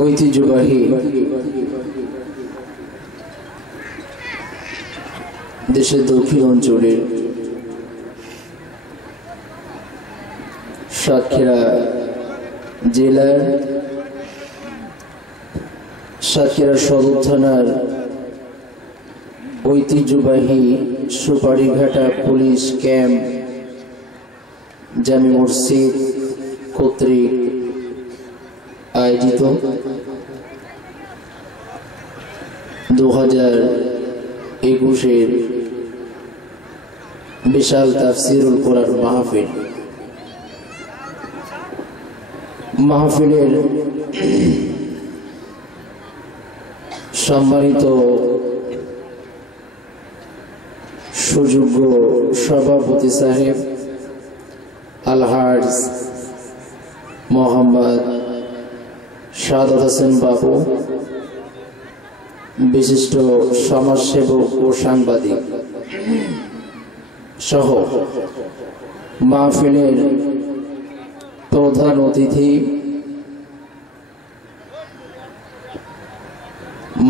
ঐতিহ্যবাহী দেশের দক্ষিণ অঞ্চলের সাতক্ষীরা জেলার সাতক্ষীরা সদর থানার ঐতিহ্যবাহী সুপারিঘাটা পুলিশ ক্যাম্প জামি মসজিদ কর্তৃক আয়োজিত 2021-এর বিশাল তাফসীরুল কোরআন মাহফিলের সম্মানিত সুযোগ্য সভাপতি সাহেব আলহাজ মোহাম্মদ সাদাত হোসেন বাবু, বিশিষ্ট সমাজসেবক ও সাংবাদিক সহ মাহফিলের প্রধান অতিথি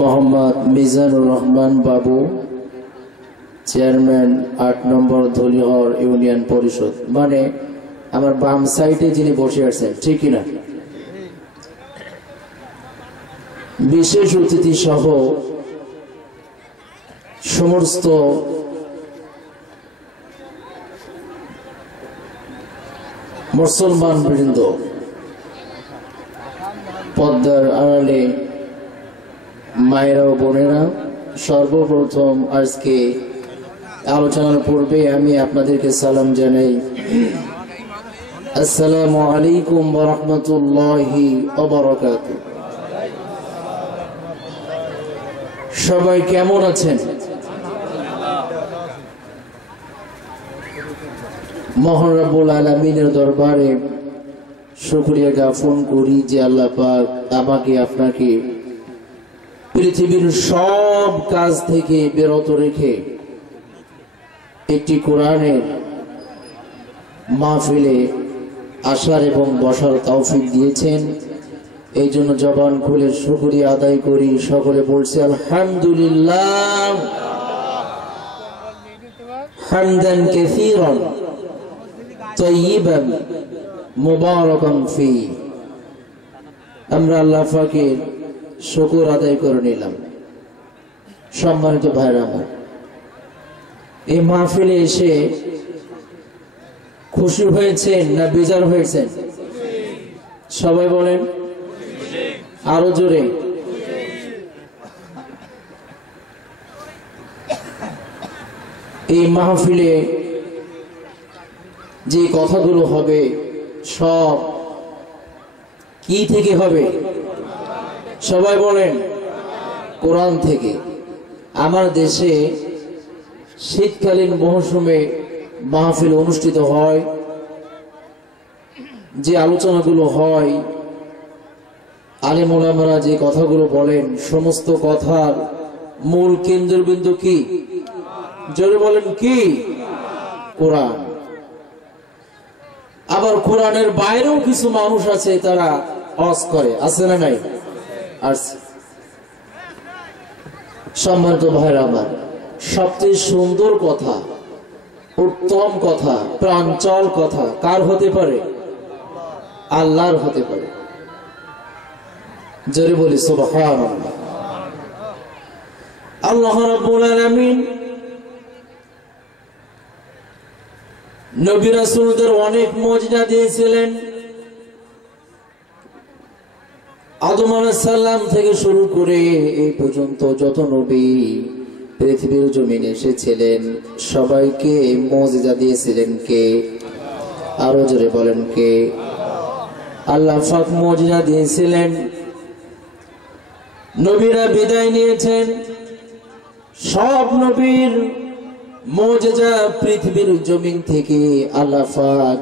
মোহাম্মদ মিজানুর রহমান বাবু, চেয়ারম্যান 8 নম্বর ধলিহর ইউনিয়ন পরিষদ, মানে আমার বাম সাইডে যিনি বসে আছেন, ঠিক কিনা? বিশেষ অতিথি সহ সমস্ত মুসলমান বৃন্দ, পর্দার আড়ালে মায়েরা ও বোনেরা, সর্বপ্রথম আজকে আলোচনার পূর্বে আমি আপনাদেরকে সালাম জানাই। আসসালামু আলাইকুম ওয়া রাহমাতুল্লাহি ওয়া বারাকাতুহু। সবাই কেমন আছেন? মহান রব্বুল আলামিনের দরবারে শুকরিয়া জ্ঞাপন করি যে আল্লাহ পাক আমাকে আপনাকে পৃথিবীর সব কাজ থেকে বিরত রেখে একটি কোরআনের মাহফিলে আসার এবং বসার তৌফিক দিয়েছেন। এই জন্য জবান খুলে শুকরিয়া আদায় করি। সকলে বলছে আলহামদুলিল্লাহ হামদান কাসীরান তাইয়িবান মুবারাকান ফি। আমরা আল্লাহ পাকের শুকর আদায় করে নিলাম। সম্মানিত ভাইরা আমার, এই মাহফিলে এসে খুশি হয়েছেন না বেজার হয়েছেন? সবাই বলেন আরো জোরে। এই মাহফিলে যে কথাগুলো হবে সব কি থেকে হবে? সবাই বলেন কোরআন থেকে। আমার দেশে শীতকালীন মৌসুমে মাহফিল অনুষ্ঠিত হয়, যে আলোচনাগুলো হয়, আলেম ওলামারা যে কথাগুলো বলেন, সমস্ত কথার মূল কেন্দ্রবিন্দু কি? জোরে বলেন কি? কোরআন। আবার কোরআনের বাইরেও কিছু মানুষ আছে, তারা ওয়াজ করে, আছে না নাই? আর সম্মানিত ভাইরা আমার, সবচেয়ে সুন্দর কথা, উত্তম কথা, প্রাঞ্চল কথা কার হতে পারে? আল্লাহর হতে পারে। জোরে বলি সুবহানাল্লাহ। আল্লাহ রাব্বুল আলামিন নবী রাসূলদের অনেক মুজিজা দিয়েছিলেন। আদম আলাইহিস সালাম থেকে শুরু করে এই পর্যন্ত যত নবী পৃথিবীর জমিনে এসেছিলেন সবাইকে মুজিজা দিয়েছিলেন কে? আরো জোরে বলেন কে? আল্লাহ পাক মুজিজা দিয়েছিলেন। নবীরা বিদায় নিয়েছেন, সব নবীর মুজিজা পৃথিবীর জমিন থেকে আল্লাহ পাক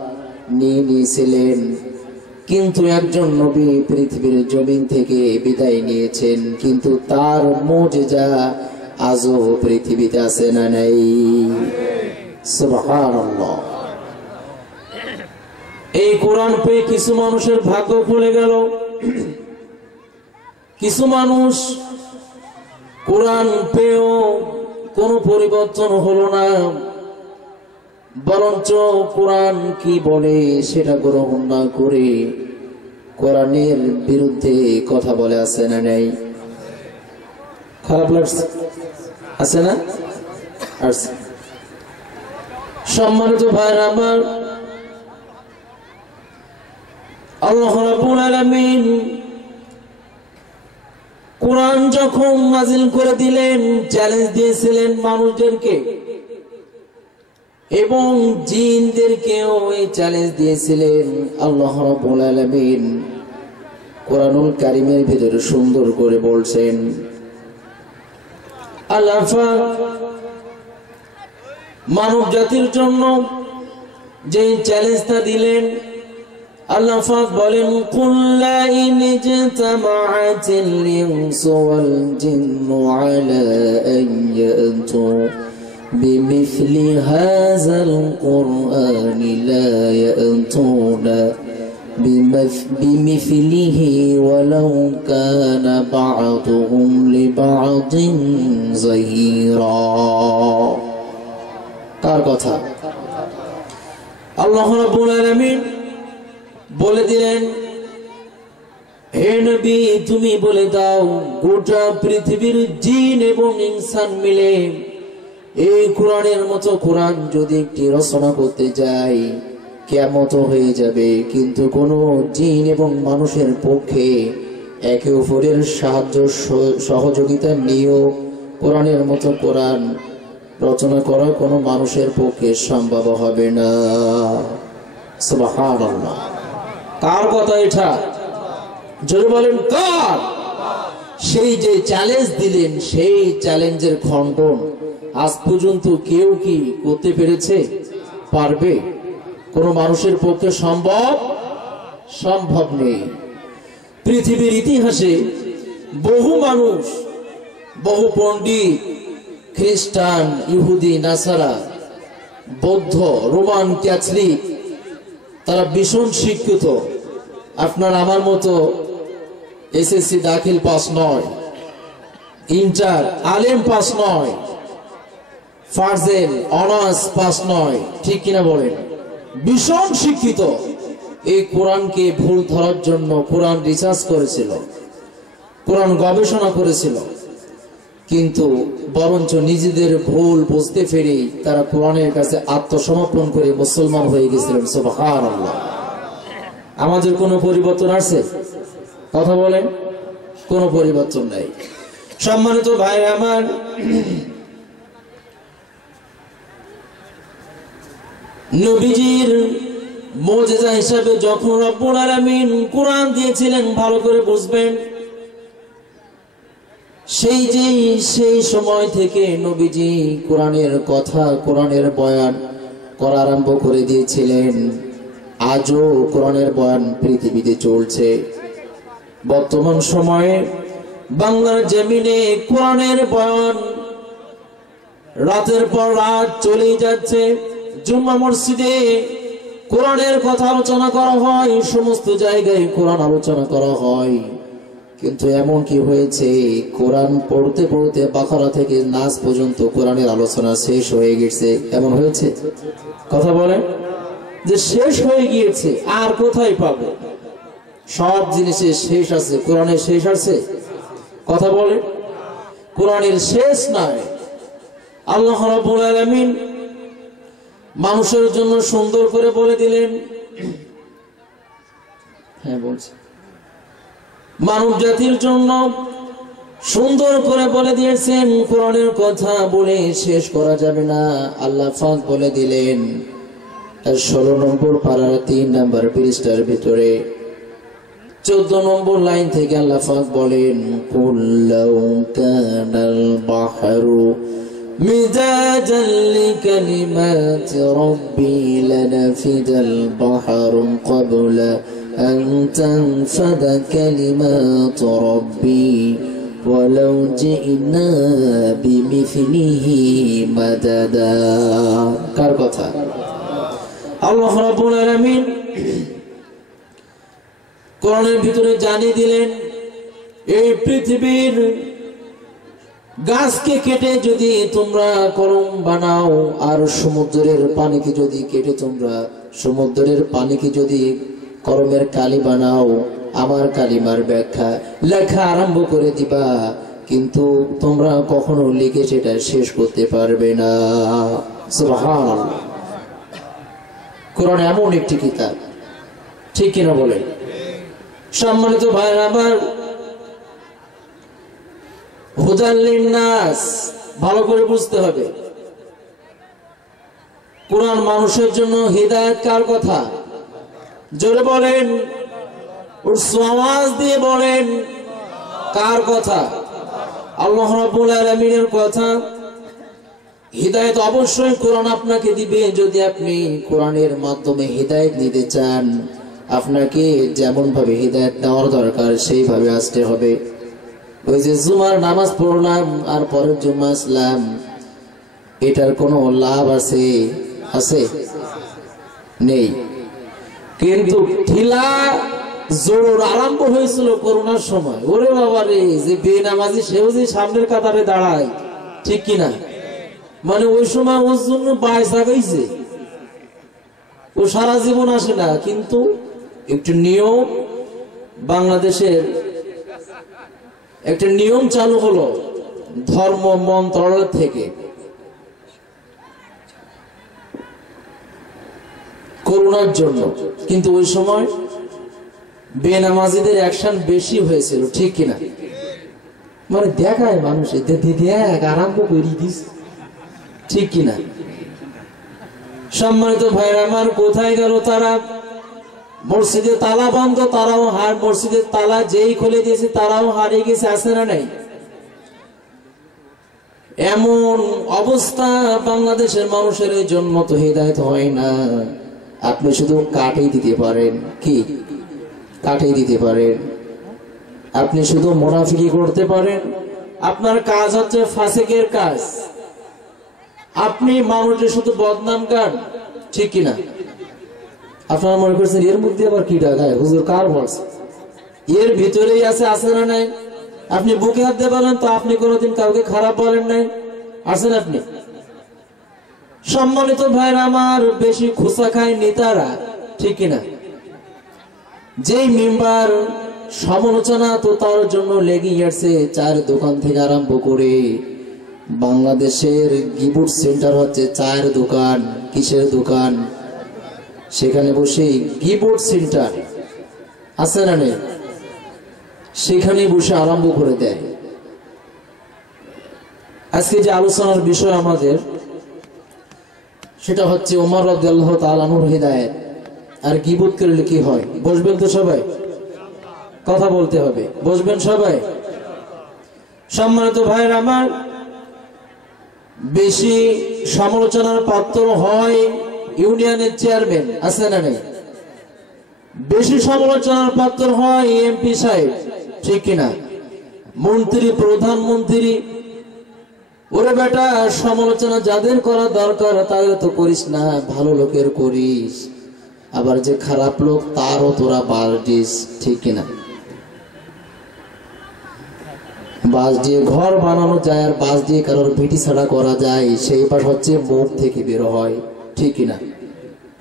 নিয়ে নিয়েছিলেন, কিন্তু একজন নবী পৃথিবীর জমিন থেকে বিদায় নিয়েছেন, কিন্তু তার মুজিজা আজও পৃথিবীতে আছে না নাই? সুবহানাল্লাহ। এই কোরআন পেয়ে কিছু মানুষের ভাগ্য খুলে গেল। কিছু মানুষ কোরআন পেয়েও কোনো পরিবর্তন হলো না, বরঞ্চ কোরআন কি বলে সেটা গ্রহণ না করে কোরআনের বিরুদ্ধে কথা বলে। আছে না নেই? খারাপ লাগছে? আছে না? আছে। সম্মানিত ভাইরা আমার, আল্লাহ রাব্বুল আলামিন কোরআন যখন নাযিল করে দিলেন, চ্যালেঞ্জ দিয়েছিলেন মানুষদেরকে এবং জিনদেরকেও এই চ্যালেঞ্জ দিয়েছিলেন। আল্লাহ রাব্বুল আলামিন কোরআনুল কারীমের ভিতরে সুন্দর করে বলছেন, আল্লাহ পাক মানব জাতির জন্য যে চ্যালেঞ্জটা দিলেন, আল্লাহ পাক বলেন, কুল লা ইন জাতামাআতিল ইনসু ওয়াল জিন্নু আলা আন ইয়াতু বিমিসলি হাযাল কুরআনি লা ইয়াতুনা বিমিসলিহি ওয়ালাউ কানা বা'দুহুম লিবা'দিন যাহিরা। কার কথা? আল্লাহ রাব্বুল আলামিন বলে দিলেন, হে নবী তুমি বলে দাও, গোটা পৃথিবীর জিন এবং ইনসান মিলে এই কোরআনের মতো কোরআন যদি একটি রচনা করতে যায়, কিয়ামত হয়ে যাবে, কিন্তু কোন জিন এবং মানুষের পক্ষে একে অপরের সাহায্য সহযোগিতা নিয়েও কোরআনের মতো কোরআন রচনা করা কোনো মানুষের পক্ষে সম্ভব হবে না। সুবহানাল্লাহ। কার কথা এটা? জোরে বলেন কার? সেই যে চ্যালেঞ্জ দিলেন, সেই চ্যালেঞ্জের খণ্ডন আজ পর্যন্ত কেউ কি করতে পেরেছে? পারবে? কোন মানুষের পক্ষে সম্ভব নেই। পৃথিবীর ইতিহাসে বহু মানুষ, বহু পণ্ডিত, খ্রিস্টান, ইহুদি, নাসারা, বৌদ্ধ, রোমান ক্যাথলিক, তারা ভীষণ শিক্ষিত। আপনার আমার মতো এসএসসি দাখিল পাস নয়, ইন্টার আলেম পাস নয়, ফার্জেল অনার্স পাস নয়, ঠিক কিনা বলেন? ভীষণ শিক্ষিত। এই কোরআনকে ভুল ধরার জন্য কোরআন রিসার্চ করেছিল, কোরআন গবেষণা করেছিল, কিন্তু বরঞ্চ নিজেদের ভুল বুঝতে পেরে তারা কোরআনের কাছে আত্মসমর্পণ করে মুসলমান হয়ে গেছিলেন। সুবহানাল্লাহ। আমাদের কোনো পরিবর্তন আছে? কথা বলেন। কোনো পরিবর্তন নাই। সম্মানিত ভাই আমার, নবীজির মুজিজা হিসাবে যখন রব্বুল আলামিন কোরআন দিয়েছিলেন, ভালো করে বুঝবেন, সেই সময় থেকে নবীজি কোরআনের কথা, কোরআনের বয়ান করা আরম্ভ করে দিয়েছিলেন। আজও কোরআনের বয়ান পৃথিবীতে চলছে। বর্তমান সময়ে বাংলার জমিনে কোরআনের বয়ান রাতের পর রাত চলেই যাচ্ছে। জুম্মা মসজিদে কোরআনের কথা আলোচনা করা হয়, সমস্ত জায়গায় কোরআন আলোচনা করা হয়। কিন্তু এমন কি হয়েছে, কোরআন পড়তে পড়তে বাকারা থেকে নাস পর্যন্ত কোরআনের আলোচনা শেষ হয়ে গেছে। এমন হয়েছে? কথা বলেন যে শেষ হয়ে গিয়েছে, আর কোথায় পাবো? সব জিনিসের শেষ আছে, কোরআনের শেষ আছে? কথা বলে কোরআনের শেষ নাই। আল্লাহ রাব্বুল আলামিন মানুষের জন্য সুন্দর করে বলে দিলেন, হ্যাঁ বলছি, মানব জাতির জন্য সুন্দর করে বলে দিয়েছেন। কোরআনের কথা বলে শেষ করা যাবে না। আল্লাহ পাক বলে দিলেন 16 নম্বর পারার 3 নম্বর পৃষ্ঠার ভিতরে 14 নম্বর লাইন থেকে আল্লাহ পাক বলেন, কুল্লাউ কানাল বাহরু মিদাদান লিকালিমাতি রাব্বি লানাফিদাল বাহরু ক্বাবলা আন তানফাদা কালিমাতু রাব্বি ওয়ালাউ জি'না বিমিসলিহি মাদাদা। কার কথা? আল্লাহ রাব্বুল আলামিন কোরআনের ভিতরে জানিয়ে দিলেন, এই পৃথিবীর গাছকে কেটে যদি তোমরা কলম বানাও, আর সমুদ্রের পানিকে যদি কেটে তোমরা সমুদ্রের পানিকে যদি কলমের কালি বানাও, আমার কালিমার ব্যাখ্যা লেখা আরম্ভ করে দিবা, কিন্তু তোমরা কখনো লিখে সেটা শেষ করতে পারবে না। সুবহানাল্লাহ। কোরআন এমন একটি কিতাব, ঠিক কিনা বলেন? সম্মানিত ভাইরা আমার, হুদাল লিন্নাস, ভালো করে বুঝতে হবে। কোরআন মানুষের জন্য হিদায়াত কার কথা? জোরে বলেন, উচ্চ আওয়াজ দিয়ে বলেন, কার কথা? আল্লাহ রাব্বুল আলামিনের কথা। হিদায়াত অবশ্যই কোরআন আপনাকে দিবে। যদি আপনি কোরআনের মাধ্যমে হিদায়াত নিতে চান, আপনাকে যেমন ভাবে হিদায়াত দেওয়ার দরকার সেইভাবে আসতে হবে। ওই যে জুমার নামাজ পড়লাম আর পরের জুম্মা আসলাম, এটার কোনো লাভ আছে? আছে? নেই। কিন্তু ঢিলা জোর আরম্ভ হয়েছিল করোনার সময়। ওরে বাবা রে, যে বেনামাজি সেও যে সামনের কাতারে দাঁড়ায়, ঠিক কিনা? মানে ওই সময় ওর জন্য পয়সা গাইছে, ও সারা জীবন আসে না। কিন্তু একটু নিয়ম, বাংলাদেশের একটা নিয়ম চালু হলো ধর্ম মন্ত্রণালয় থেকে, করোনার জন্য। কিন্তু ওই সময় বেনামাজিদের অ্যাকশন বেশি হয়েছিল, ঠিক কিনা? মানে দেখায় মানুষ দেখ আরম্ভ করে দিস, ঠিক কিনা? সম্মানিত ভাইরা আমার, কোথায় গেল তারা? মসজিদে তালা বন্ধ, তারাও হার, মসজিদের তালা যেই খুলে দিয়েছে তারাও হারিয়ে গেছে, আছে না নাই? এমন অবস্থা বাংলাদেশের মানুষের জন্য তো হিদায়াত হয় না। আপনি শুধু কাটিয়ে দিতে পারেন, কি কাটিয়ে দিতে পারেন। আপনি শুধু মুনাফিকি করতে পারেন। আপনার কাজ হচ্ছে ফাসিকের কাজ। আপনি মানুষের শুধু বদনাম গান, ঠিক কিনা? আপনারা মনে করছেন এর মধ্যে আবার কি ডাকায় হুজুর কার বলছে? এর ভিতরেই আছে, আছে না নাই? আপনি বুকে হাত দিয়ে বলেন তো, আপনি কোনোদিন কাউকে খারাপ বলেন নাই? আছেন আপনি? সম্মানিত ভাইরা আমার, বেশি খোঁচা খায় নেতারা, ঠিক কিনা? যেই মেম্বার সমালোচনা তো তার জন্য লেগে গেছে, চার দোকান থেকে আরম্ভ করে বাংলাদেশের গিবুট সেন্টার হচ্ছে চায়ের দোকান। কিসের দোকান? সেখানে বসে গিবুট সেন্টার আছে না নেই? সেখানে বসে আরম্ভ করে দেয়। আজকে যে আলোচনার বিষয় আমাদের, সেটা হচ্ছে ওমর রাদিয়াল্লাহু তাআলা আনহুর হিদায়াত। আর গিবত করলে কি হয়? বসবেন তো সবাই? কথা বলতে হবে, বসবেন সবাই? সম্মানিত ভাইয়ের আমার, বেশি সমালোচনার পাত্র হয় ইউনিয়নের চেয়ারম্যান, আছে না নেই? বেশি সমালোচনার পাত্র হয় এমপি সাহেব, ঠিক কিনা? মন্ত্রী, প্রধানমন্ত্রী। ওরে বেটা, সমালোচনা যাদের করা দরকার তাদের তো করিস না, ভালো লোকের করিস। আবার যে খারাপ লোক তারও তোরা বাস দিস, ঠিক কিনা? বাস দিয়ে ঘর বানানো যায়, আর বাস দিয়ে কারোর ভিটি ছাড়া করা যায়, সেই বাস হচ্ছে মুখ থেকে বের হয়, ঠিক কিনা?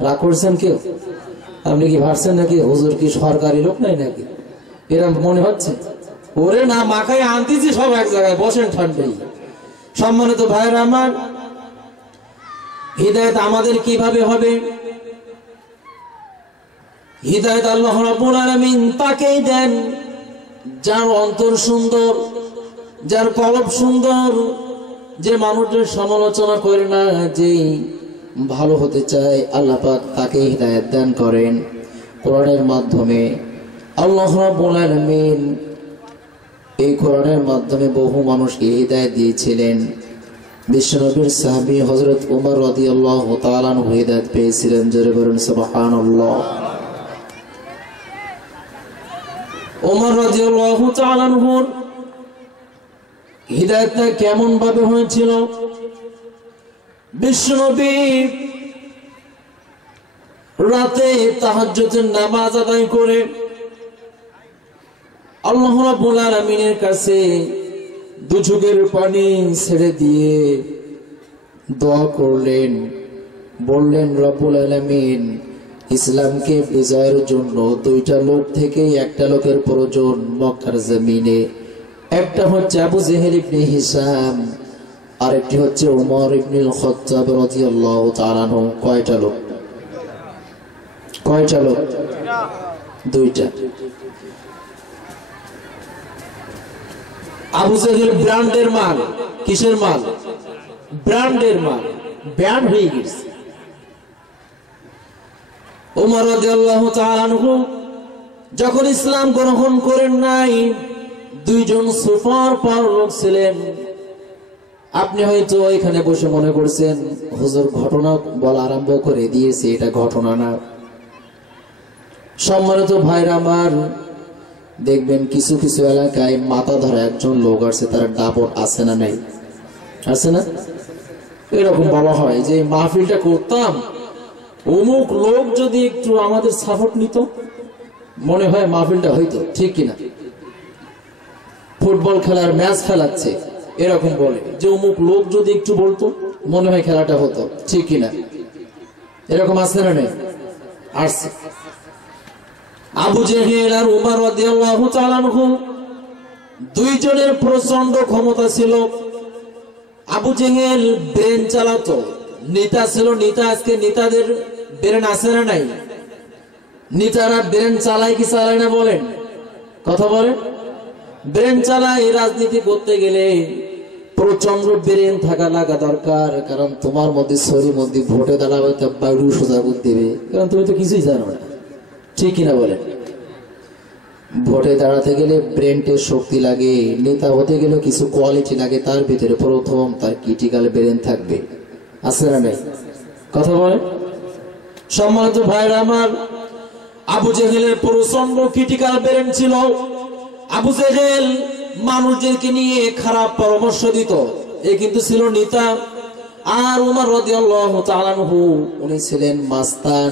রাগ করছেন কেউ? আপনি কি ভাবছেন নাকি হুজুর কি সরকারি লোক নাই নাকি? এরকম মনে হচ্ছে? ওরে না, মাখায় আনতেছি সব এক জায়গায়, বসেন ঠান্ডাই। সম্মানিত ভাইয়েরা আমার, হিদায়াত আমাদের কিভাবে হবে? হিদায়াত আল্লাহ রাব্বুল আলামিন তাকেই দেন যার অন্তর সুন্দর, যার কলব সুন্দর, যে মানুষের সমালোচনা করে না, যে ভালো হতে চায়, আল্লাহ পাক তাকে হিদায়াত দান করেন কোরআনের মাধ্যমে। আল্লাহ রাব্বুল আলামিন এই কোরআনের মাধ্যমে বহু মানুষকে হিদায়াত দিয়েছিলেন। বিশ্বনবীর সাহাবী হযরত ওমর রাদিয়াল্লাহু তাআলা আনহু হিদায়াত পেয়েছিলেন। জোরে বলুন সুবহানাল্লাহ। ওমর রাদিয়াল্লাহু তাআলা আনহুর হিদায়াতটা কেমন ভাবে হয়েছিল? বিশ্বনবী রাতে তাহাজ্জুদের নামাজ আদায় করে আল্লাহ রাব্বুল আলামিনের কাছে দু চোখের পানি ছেড়ে দিয়ে দোয়া করলেন, বললেন রব্বুল আলামিন ইসলামকে বিজয়ের জন্য দুইটা লোক থেকে একটা লোকের প্রয়োজন মক্কার জমিনে। একটা হচ্ছে আবু জেহেল ইবনে হিশাম, আরেকটি হচ্ছে উমর ইবনুল খাত্তাব রাদিয়াল্লাহু তাআলা আনহু। কয়টা লোক? কয়টা লোক? দুইটা। আবু জেহেল ব্র্যান্ডের মাল। কিসের মাল? ব্র্যান্ডের মাল, ব্র্যান্ড হয়ে গেছে। উমর রাদিয়াল্লাহু তাআলা আনহু যখন ইসলাম গ্রহণ করেন নাই, দুইজন সুপার পাওয়ার লোক ছিলেন। আপনি হয়তো এখানে বসে মনে করছেন হুজুর ঘটনা বলা আরম্ভ করে দিয়েছে, এটা ঘটনা না। সম্মানিত ভাইরা আমার, দেখবেন কিছু কিছু এলাকায় মাথা ধরা একজন লোক আছে, তার দাপট আছে না নাই? আছে না? এরকম বলা হয় যে মাহফিলটা করতাম, অমুক লোক যদি একটু আমাদের সাপোর্ট নিত, মনে হয় মাহফিলটা হইতো। ঠিক কিনা? ফুটবল খেলার ম্যাচ খেলাচ্ছে, এরকম বলে যে অমুক লোক যদি একটু বলতো মনে হয় খেলাটা হতো। ঠিক কিনা? এরকম আছে না নাই? আসছে। আবু জেহেল আর উমর রাদিয়াল্লাহু তাআলা আনহু দুইজনের প্রচন্ড ক্ষমতা ছিল। আবু জেহেল ব্রেন চালাতো, নেতা ছিল, নেতা। আজকে নেতাদের ব্রেন আছে না নাই? নেতারা ব্রেন চালায় কি চালায় না বলেন? কথা বলেন। ব্রেন চালায়। রাজনীতি করতে গেলে প্রচন্ড ব্রেন থাকা লাগা দরকার, কারণ তোমার মধ্যে শরীর মধ্যে ভোটে দাঁড়াবে তা বাইরু সোজা করে দেবে, কারণ তুমি তো কিছুই জানো না। ঠিক কিনা বলেন? ভোটে দাঁড়াতে গেলে ব্রেনটের শক্তি লাগে, নেতা হতে গেলে কিছু কোয়ালিটি লাগে, তার ভিতরে প্রথম তার ক্রিটিক্যাল ব্রেন থাকবে। আছে না নাই? কথা বলেন। সম্মানিত ভাইরা আমার, আবু জেহেলের প্রচন্ড ক্রিটিক্যাল ব্রেন ছিল। আবু জেহেল মানুষদেরকে নিয়ে খারাপ পরামর্শ দিত, এ কিন্তু ছিল নেতা। আর উমর রাদিয়াল্লাহু তাআলা আনহু উনি ছিলেন মাস্তান।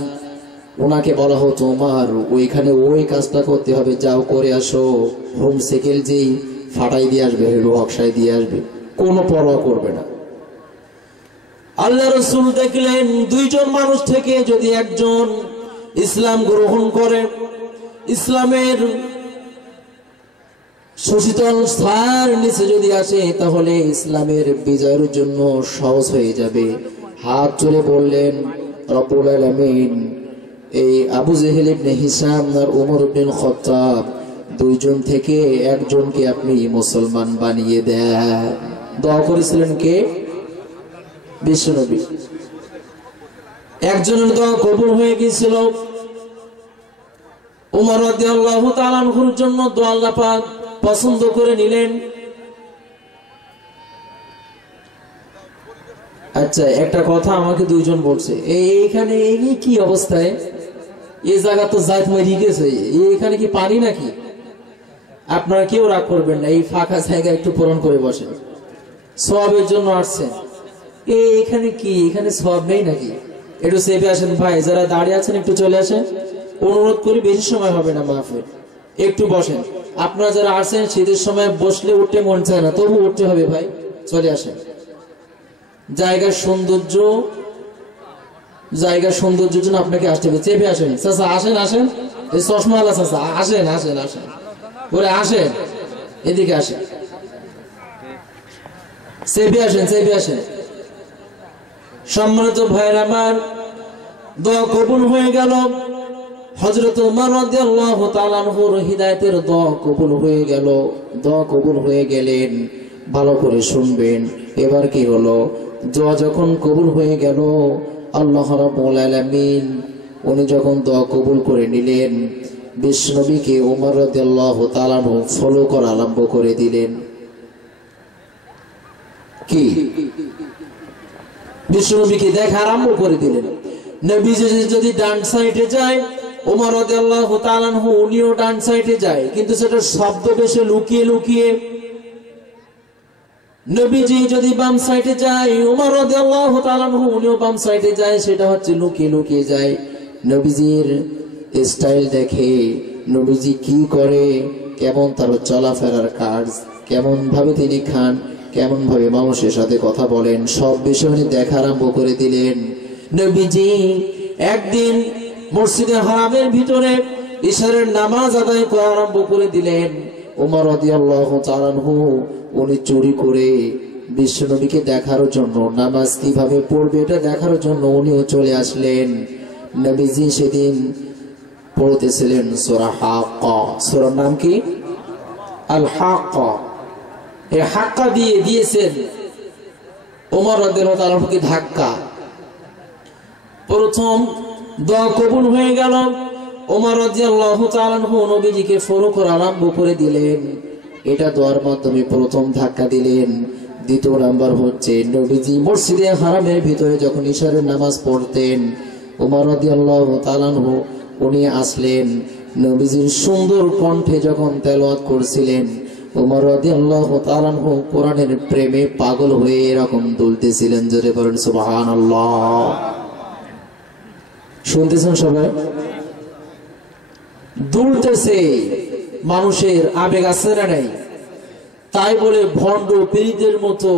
ওনাকে বলা হতো উমর ওইখানে ওই কাজটা করতে হবে, যাও করে আসো। হোম সাইকেল যেই ফাটাই দিয়ে আসবে, হকসাই দিয়ে আসবে, কোনো পরোয়া করবে না। আল্লাহ রাসূল দেখলেন দুইজন মানুষ থেকে যদি একজন ইসলাম গ্রহণ করে, ইসলামের সুশীতল ছায়ার নিচে যদি আসে, তাহলে ইসলামের বিজয়ের জন্য সহজ হয়ে যাবে। হাত তুলে বললেন রব্বুল আলামিন এই আবু জেহেল ইবনে হিশাম আর উমর ইবনুল খাত্তাব দুইজন থেকে একজনকে আপনি মুসলমান বানিয়ে দেন। দোয়া করেছিলেন কে? বিশ্বনবী। একজনের দোয়া কবুল হয়ে গিয়েছিল। উমর রাদিয়াল্লাহু তাআলা আনহুর জন্য দোয়া আল্লাহ পাক পছন্দ করে নিলেন। আচ্ছা, একটা কথা আমাকে দুইজন বলছে, এইখানে এই কি অবস্থায়, এই জায়গা তো জায়দ মরি গেছে, এইখানে কি পানি নাকি? আপনারা কেউ রাগ করবেন না, এই ফাঁকা জায়গা একটু পূরণ করে বসেন, সওয়াবের জন্য আসছেন। এইখানে কি, এখানে সওয়াব নেই নাকি? একটু চেপে আসেন ভাই, যারা দাঁড়িয়ে আছেন একটু চলে আসেন। অনুরোধ করি, বেশি সময় হবে না মাহফিল, একটু বসেন। আপনারা যারা আসেন শীতের সময় বসলে উঠতে মন চায় না, তবু উঠতে হবে ভাই, চলে আসেন। জায়গার সৌন্দর্যের জন্য আপনাকে আসতে হবে। চেপে আসেন চাচা, আসেন আসেন, এই চশমা আলা চাচা, আসেন আসেন আসেন, বলে আসেন, এদিকে আসেন, চেপে আসেন চেপে আসেন। সম্মানিত ভাইরা আমার, দোয়া কবুল হয়ে গেল। হযরত ওমর রাদিয়াল্লাহু তাআলা আনহুর হিদায়াতের দোয়া কবুল হয়ে গেল। দোয়া কবুল হয়ে গেলেন, ভালো করে শুনবেন। এবার কি হলো? দোয়া যখন কবুল হয়ে গেল, আল্লাহ রাব্বুল আলামিন উনি যখন দোয়া কবুল করে নিলেন, বিশ্বনবীকে ওমর রাদিয়াল্লাহু তাআলা আনহু ফলো করা আরম্ভ করে দিলেন। কি? বিশ্বনবীকে দেখা আরম্ভ করে দিলেন। নবী যদি ডান সাইডে যায়, ওমর রাদিয়াল্লাহু তাআলা আনহু উনিও ডান সাইডে যায়, কিন্তু সেটা শব্দ বেশে লুকিয়ে লুকিয়ে। নবীজি যদি বাম সাইডে যায়, ওমর রাদিয়াল্লাহু তাআলা আনহু উনিও বাম সাইডে যায়, সেটা হচ্ছে লুকিয়ে লুকিয়ে যায়। নবীজির স্টাইল দেখে, নবীজি কি করে কেমন তার চলাফেরার কাজ, কেমন ভাবে তিনি খান, কেমন ভাবে মানুষের সাথে কথা বলেন, সব বিষয় উনি দেখা আরম্ভ করে দিলেন। নবীজি একদিন মসজিদে হারামের ভিতরে ইশারের নামাজ আদায় করা আরম্ভ করে দিলেন। ওমর রাদিয়াল্লাহু তাআলা আনহু উনি চুরি করে বিশ্বনবীকে দেখার জন্য, নামাজ কিভাবে পড়বে এটা দেখার জন্য উনিও চলে আসলেন। নবীজি সেদিন পড়তেছিলেন সূরা হাক্কা। সূরার নাম কি? আল হাক্কা। এই হাক্কা দিয়েছেন ওমর রাদিয়াল্লাহু তাআলা আনহুকে ধাক্কা। প্রথম দোয়া কবুল হয়ে গেল। ওমর রাদিয়াল্লাহু তাআলা আনহু নবীজিকে ফলো করা আরম্ভ করে দিলেন। এটা দোয়ার মাধ্যমে প্রথম ধাক্কা দিলেন। দ্বিতীয় নাম্বার হচ্ছে নবীজি মসজিদে হারামের ভিতরে যখন ইশারের নামাজ পড়তেন, ওমর রাদিয়াল্লাহু তাআলা আনহু উনি আসলেন। নবীজির সুন্দর কণ্ঠে যখন তেলাওয়াত করছিলেন, ওমর রাদিয়াল্লাহু তাআলা আনহু কোরআনের প্রেমে পাগল হয়ে এরকম দুলতেছিলেন। জোরে বলেন সুবহানাল্লাহ। শুনতেছেন সবাই? দুলতেছে, মানুষের আবেগ আছে না নাই? তাই বলে ভণ্ড পীরদের মতো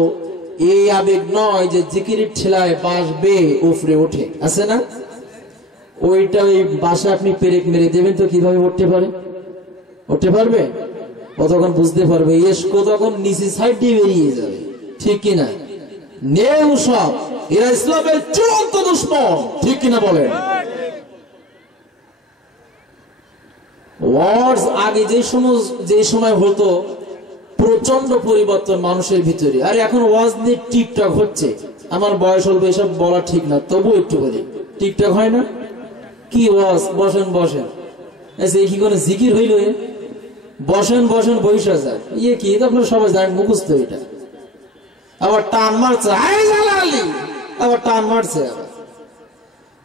এই আবেগ নয় যে জিকিরের ঠেলায় বাঁশ বেয়ে উফরে ওঠে, আছে না? ওইটা ওই বাসা আপনি পেরেক মেরে দেবেন তো কিভাবে উঠতে পারে? উঠতে পারবে? ও তখন বুঝতে পারবে এসকো তখন নিচে সাইড দিয়ে বেরিয়ে যাবে, ঠিক কিনা? নেও সব, এরা ইসলামের চূড়ান্ত দুশমন, ঠিক কিনা বলেন? ওয়ার্ডস আগে যে সময় হতো প্রচন্ড পরিবর্তন মানুষের ভিতরে, আর এখন ওয়াজ নিয়ে টিকটক হচ্ছে। আমার বয়স হল এসব বলা ঠিক না, তবু একটু বলি, টিকটক হয় না? কি ওয়াজ, বসেন বসেন, কি কোনো জিকির হইল? বসেন বসেন বৈশা যায়, ইয়ে কি আপনার সবাই জানেন, মুখস্থ এটা। আবার টান মারছে, আবার টান মারছে।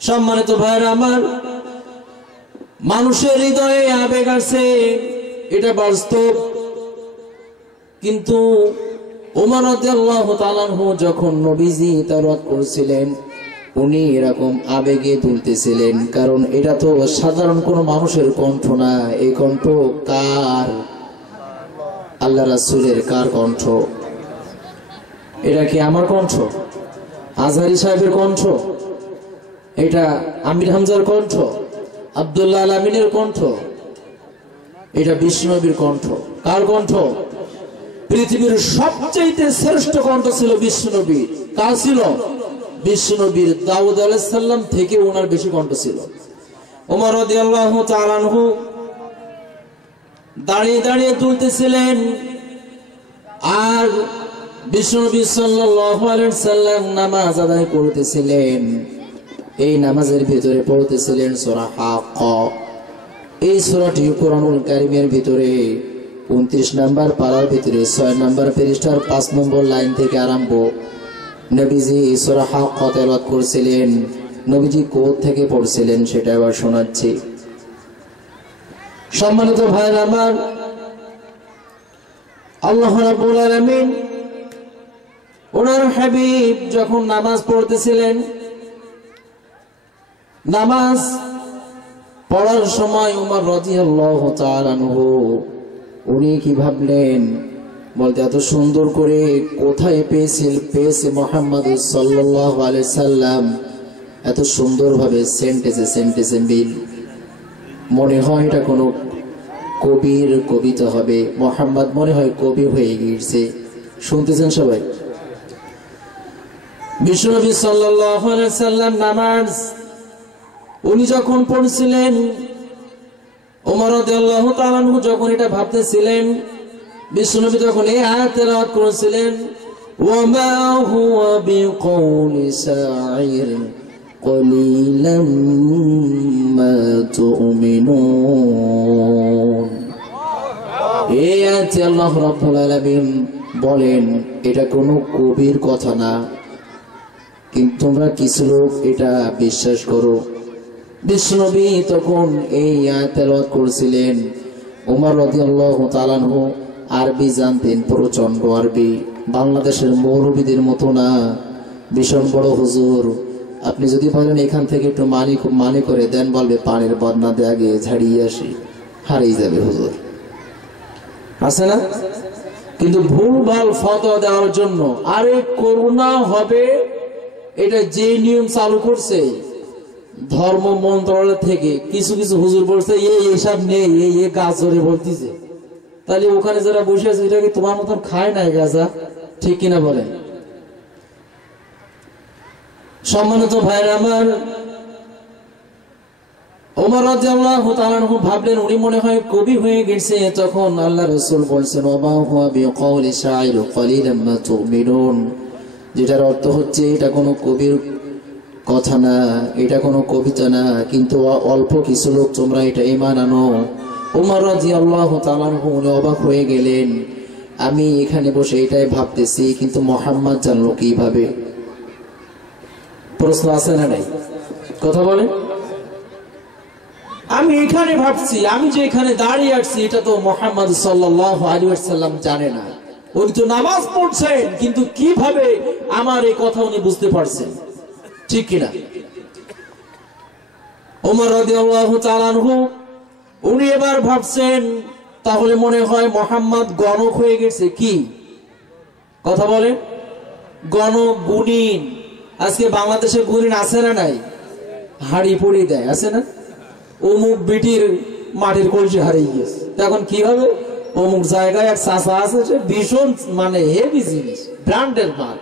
সম্মানিত ভাইরা আমার, মানুষের হৃদয়ে আবেগ আছে, এটা বাস্তব। কিন্তু ওমর রাদিয়াল্লাহু তাআলা আনহু যখন নবীজি তেলাওয়াত করছিলেন, উনি এরকম আবেগে দুলতেছিলেন, কারণ এটা তো সাধারণ কোন মানুষের কণ্ঠ না। এই কণ্ঠ কার? আল্লাহ রাসূলের। কার কণ্ঠ? এটা কি আমার কণ্ঠ? আজহারী সাহেবের কণ্ঠ? এটা আমির হামজার কণ্ঠ? আব্দুল্লাহ আল আমিনের কণ্ঠ? এটা বিশ্বনবীর কণ্ঠ। কার কণ্ঠ? পৃথিবীর সবচেয়ে শ্রেষ্ঠ কণ্ঠ ছিল বিশ্বনবীর। কার ছিল? বিশ্বনবীর। দাউদ আলাইহিস সালাম থেকে ওনার বেশি কণ্ঠ ছিল। ওমর রাদিয়াল্লাহু তাআলা আনহু দাঁড়িয়ে দাঁড়িয়ে তুলতেছিলেন, আর বিশ্বনবী সাল্লাল্লাহু আলাইহি সাল্লাম নামাজ আদায় করতেছিলেন। এই নামাজের ভিতরে পড়তেছিলেন সূরা হাক্কা। এই সূরাটি কুরআনুল কারীমের ভিতরে 29 নম্বর পারার ভিতরে 6 নম্বর পৃষ্ঠার 5 নম্বর লাইন থেকে আরম্ভ। নবীজি সূরা হাক্কা তেলাওয়াত করছিলেন। নবীজি কোথা থেকে পড়ছিলেন সেটা আবার শোনাচ্ছি। সম্মানিত ভাইরা আমার, আল্লাহ রাব্বুল আলামিন ওনার হাবিব যখন নামাজ পড়তেছিলেন, নামাজ পড়ার সময় ওমর রাদিয়াল্লাহু তাআলা আনহু উনি কি ভাবলেন, বলতে এত সুন্দর করে কোথায় পেয়েছে মুহাম্মদ সাল্লাল্লাহু আলাইহি সাল্লাম, এত সুন্দরভাবে সেন্টেন্সে মিল। মনে হয় এটা কোনো কবির কবিতা হবে। মুহাম্মদ মনে হয় কবি হয়ে গিয়েছে। শুনতেছেন সবাই? বিশ্বনবী সাল্লাল্লাহু আলাইহি সাল্লাম নামাজ উনি যখন পড়ছিলেন, ওমর রাদিয়াল্লাহু তাআলা আনহু যখন এটা ভাবতেছিলেন, বিশ্বনবী তখন এই আয়াত তেলাওয়াত করেছিলেন, ওয়ামা হুয়া বিকাউলি শাইর কলিলাম মা তুমিনুন। এই আয়াতে আল্লাহ রাব্বুল আলামিন বলেন এটা কোনো কবির কথা না, কিন্তু তোমরা কিছু লোক এটা বিশ্বাস করো। বিশ্বনবী তখন এই আয়াত তেলাওয়াত করেছিলেন। ওমর রাদিয়াল্লাহু তাআলা আনহু আরবি জানতেন, প্রচন্ড আরবি, বাংলাদেশের মৌলবীদের মতো না, ভীষণ বড় হুজুর। আপনি যদি বলেন এখান থেকে একটু মানি করে দেন, বলবে পানির বদনা দিয়ে আগে ঝাড়িয়ে আসি, হারিয়ে যাবে হুজুর। আছে না? কিন্তু ভুলভাল ফতোয়া দেওয়ার জন্য আরে করোনা হবে এটা যে নিয়ম চালু করছে ধর্ম মন্ত্রণালয় থেকে, কিছু কিছু হুজুর বলছে এই এসব নেই, এই গাছরে বলতেছে, তাহলে ওখানে যারা বসে আছে এটা কি তোমার মতন খায় না গাছা? ঠিক কিনা বলেন? সম্মানিত ভাইরা আমার, ওমর রাদিয়াল্লাহু তাআলা আনহু ভাবলেন উনি মনে হয় কবি হয়ে গেছে। তখন আল্লাহ রাসূল বলছেন ওমা হুয়া বিকাউলি শাইর কলিলাম মা তুমিনুন, যেটার অর্থ হচ্ছে এটা কোনো কবির কথা না, এটা কোনো কবিতা না, কিন্তু অল্প কিছু লোক তোমরা এটা ঈমান আনো। ওমর রাদিয়াল্লাহু তাআলা আনহু উনি অবাক হয়ে গেলেন, আমি এখানে বসে এটাই ভাবতেছি, কিন্তু মুহাম্মদ জানলো কিভাবে? প্রশ্ন আছে না নাই? কথা বলেন। আমি এখানে ভাবছি, আমি যে এখানে দাঁড়িয়ে আছি এটা তো মুহাম্মদ সাল্লাল্লাহু আলাইহি ওয়াসাল্লাম জানে না। উনি তো নামাজ পড়ছেন, কিন্তু কিভাবে আমার এই কথা উনি বুঝতে পারছেন? ঠিক কিনা? ওমর রাদিয়াল্লাহু তাআলা আনহু উনি এবার ভাবছেন তাহলে মনে হয় মুহাম্মদ গণক হয়ে গেছে। কি কথা বলে? গণক, গুণিন। আজকে বাংলাদেশে গুণিন আছে না নাই? হাড়ি পুড়ি দেয়, আছে না? অমুক বিটির মাটির কলসি হারিয়ে গেছে, এখন কি হবে? অমুক জায়গায় এক চাচা আছে, সে ভীষণ মানে হেভি জিনিস, ব্র্যান্ডের মাল,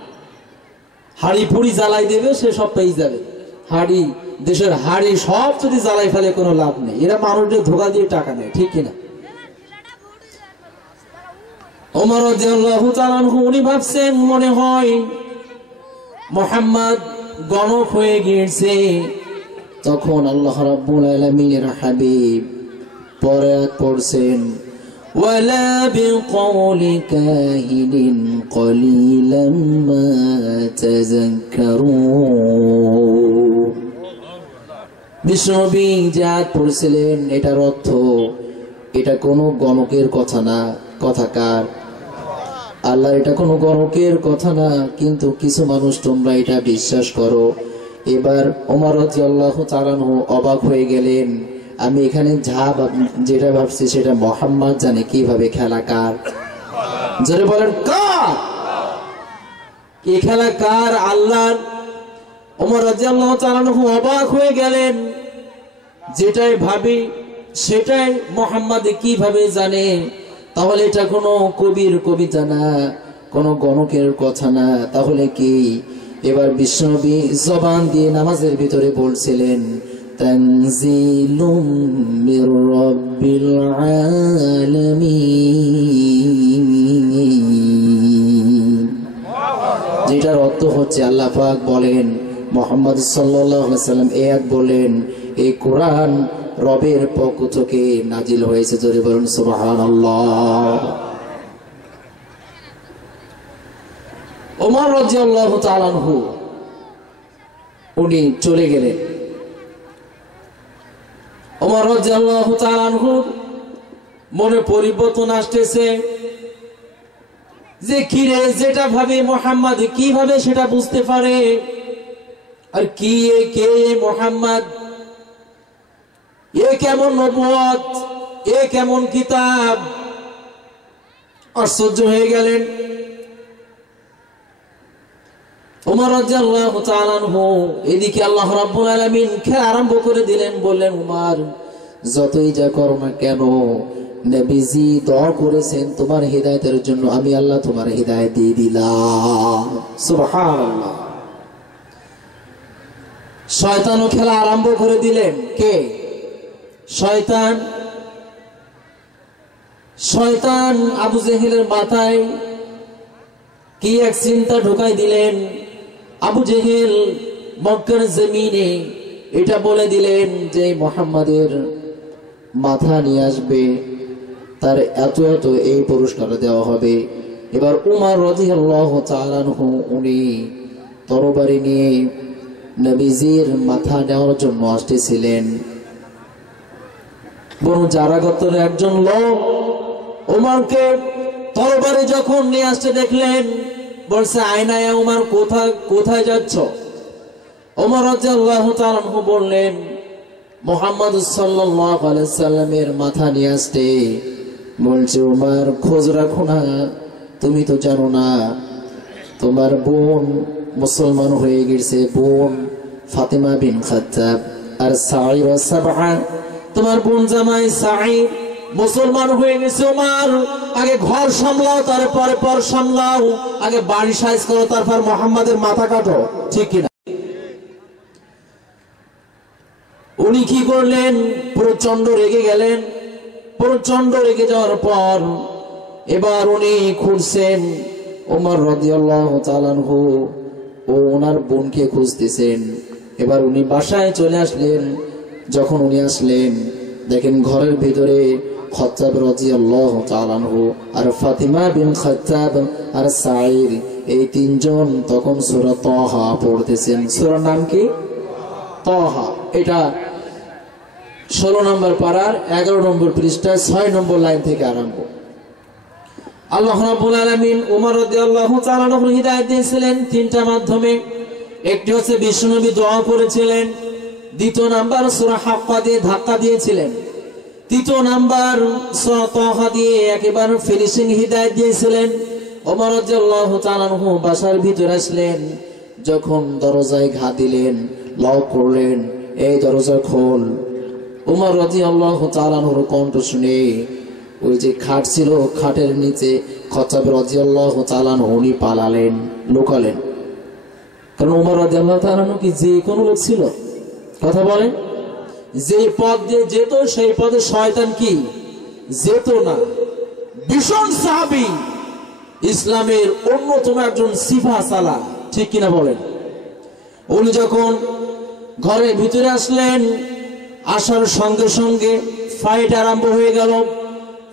হাড়ি পুড়ি জ্বালাই দেবে, সে সব পেয়ে যাবে। হাড়ি, দেশের হাড়ি সব যদি জ্বালাই ফেলে কোনো লাভ নেই, এরা মানুষদের ধোকা দিয়ে টাকা নেয়। ঠিক কিনা? ওমর রাদিয়াল্লাহু তাআলা আনহু উনি ভাবছেন মনে হয় মুহাম্মদ গণক হয়ে গিয়েছে। তখন আল্লাহ রাব্বুল আলামিনের হাবিব পরে পড়ছেন ওয়ালা বিকাউলি কাহিনিন কলিলাম মা তাযাক্কারুন। বিশ্বনবী জাত পড়ছিলেন এটার অর্থ এটা কোনো গণকের কথা না। কথাকার আল্লাহ, এটা কোনো গণকের কথা না, কিন্তু কিছু মানুষ তোমরা এটা বিশ্বাস করো। এবার ওমর রাদিয়াল্লাহু তাআলা আনহু অবাক হয়ে গেলেন, আমি এখানে যেটা ভাবছি সেটা মুহাম্মদ জানে কিভাবে? খেলা কার? যারা বলেন কার? এই খেলা কার? আল্লাহর। ওমর রাদিয়াল্লাহু তাআলা আনহু অবাক হয়ে গেলেন, যেটাই ভাবি সেটাই মুহাম্মদ কিভাবে জানে? তাহলে এটা কোনো কবির কবিতা না, কোনো গণকের কথা না, তাহলে কি? এবার বিশ্বনবী জবান দিয়ে নামাজের ভিতরে বলছিলেন তানজিলুম মির রাব্বিল আলামিন, যেটার অর্থ হচ্ছে আল্লাহ পাক বলেন, মুহাম্মদ সাল্লাল্লাহু আলাইহি ওয়াসাল্লাম এক বলেন এই কোরআন রবের পক্ষ থেকে নাজিল হয়েছে। জোরে বলুন সুবহানাল্লাহ। ওমর রাদিয়াল্লাহু তাআলা আনহু উনি চলে গেলেন। ওমর রাদিয়াল্লাহু তাআলা আনহু মনে পরিবর্তন আসতেছে যে কিরে, যেটা ভাবে মুহাম্মদ কিভাবে সেটা বুঝতে পারে? আর কি কে মুহাম্মদ? এ কেমন নবুয়ত, এ কেমন কিতাব? আশ্চর্য হয়ে গেলেন। ওমর রাদিয়াল্লাহু তাআলা আনহু এদিকে আল্লাহ রাব্বুল আলামিন খেলা আরম্ভ করে দিলেন। বললেন উমর, যতই যা করো না কেন, নবীজি দোয়া করেছেন তোমার হিদায়াতের জন্য, আমি আল্লাহ তোমার হিদায়াত দিয়ে দিলাম। সুবহানাল্লাহ। শয়তানও খেলা আরম্ভ করে দিলেন। কে? শয়তান। শয়তান আবু জেহেলের মাথায় কি এক চিন্তা ঢুকাই দিলেন। আবু জেহেল মক্কার জমিনে এটা বলে দিলেন যে মুহাম্মাদের মাথা নিয়ে আসবে, তার এত এত এই পুরস্কার দেওয়া হবে। এবার উমর রাদিয়াল্লাহু তাআলা আনহু উনি তরবারি নিয়ে নবীজির মাথা নেওয়ার জন্য আসতেছিলেন। বনু জারা গোত্রের একজন লোক উমরকে তরবারি যখন নিয়ে আসতে দেখলেন, বলছে আয়নায় উমর কোথায় যাচ্ছ? ওমর রাদিয়াল্লাহু তাআলা আনহু বললেন মুহাম্মদ সাল্লাল্লাহু আলাইহি সাল্লামের মাথা নিয়ে আসতে বলছে উমার খোঁজ রাখো না, তুমি তো জানো না তোমার বোন মুসলমান হয়ে গেছে, বোন ফাতেমা বিন খাত্তাব আর সাঈর সাবআ, তোমার বোন জামাই সাঈদ মুসলমান হয়ে গেছে। উমার আগে ঘর সামলাও, তারপরে পর সামলাও, আগে বাড়ি সাইজ করো, তারপর মুহাম্মাদের মাথা কাটো, ঠিক কিনা? উনি কি করলেন? প্রচন্ড রেগে গেলেন। প্রচন্ড রেগে যাওয়ার পর এবার উনি খুঁজছেন ওমর রাদিয়াল্লাহু তাআলা আনহু, ও ওনার বোনকে খুঁজতেছেন। এবার উনি বাসায় চলে আসলেন। যখন উনি আসলেন দেখেন ঘরের ভিতরে খাত্তাব রাদিয়াল্লাহু তাআলা আনহু আর ফাতিমা বিন খাত্তাব আর সাঈদ, এই তিনজন তখন সূরা তাহা পড়তেছেন। সূরার নাম কি? তাহা। এটা 16 নম্বর পারার 11 নম্বর পৃষ্ঠা 6 নম্বর লাইন থেকে আরম্ভ। আল্লাহ রাব্বুল আলামিন ওমর রাদিয়াল্লাহু তাআলা আনহু হিদায়াত দিয়েছিলেন তিনটা মাধ্যমে। একটি হচ্ছে বিশ্বনবী দোয়া করেছিলেন, দ্বিতীয় নাম্বার সূরা হাক্কা দিয়ে ধাক্কা দিয়েছিলেন, তৃতীয় নাম্বার সূরা তাহা দিয়ে একেবারে ফিনিশিং হিদায়াত দিয়েছিলেন। ওমর রাদিয়াল্লাহু তাআলা আনহু বাসার ভিতরে আসলেন, যখন দরজায় ঘা দিলেন, লক করলেন, এই দরজা খোল। ওমর রাদিয়াল্লাহু তাআলা আনহুর কণ্ঠ শুনে ওই যে খাট ছিল, খাটের নিচে খাত্তাব রাদিয়াল্লাহু তাআলা আনহু উনি পালালেন, লুকালেন। কারণ ওমর রাদিয়াল্লাহু তাআলা আনহু কি যে কোন লোক ছিল? কথা বলেন। যে পথ দিয়ে যেত সেই পথে শয়তান কি যেত না। ভীষণ সাহাবী, ইসলামের অন্যতম একজন সিফা সালা, ঠিক কিনা বলেন? উনি যখন ঘরের ভিতরে আসলেন, আসার সঙ্গে সঙ্গে ফাইট আরম্ভ হয়ে গেল।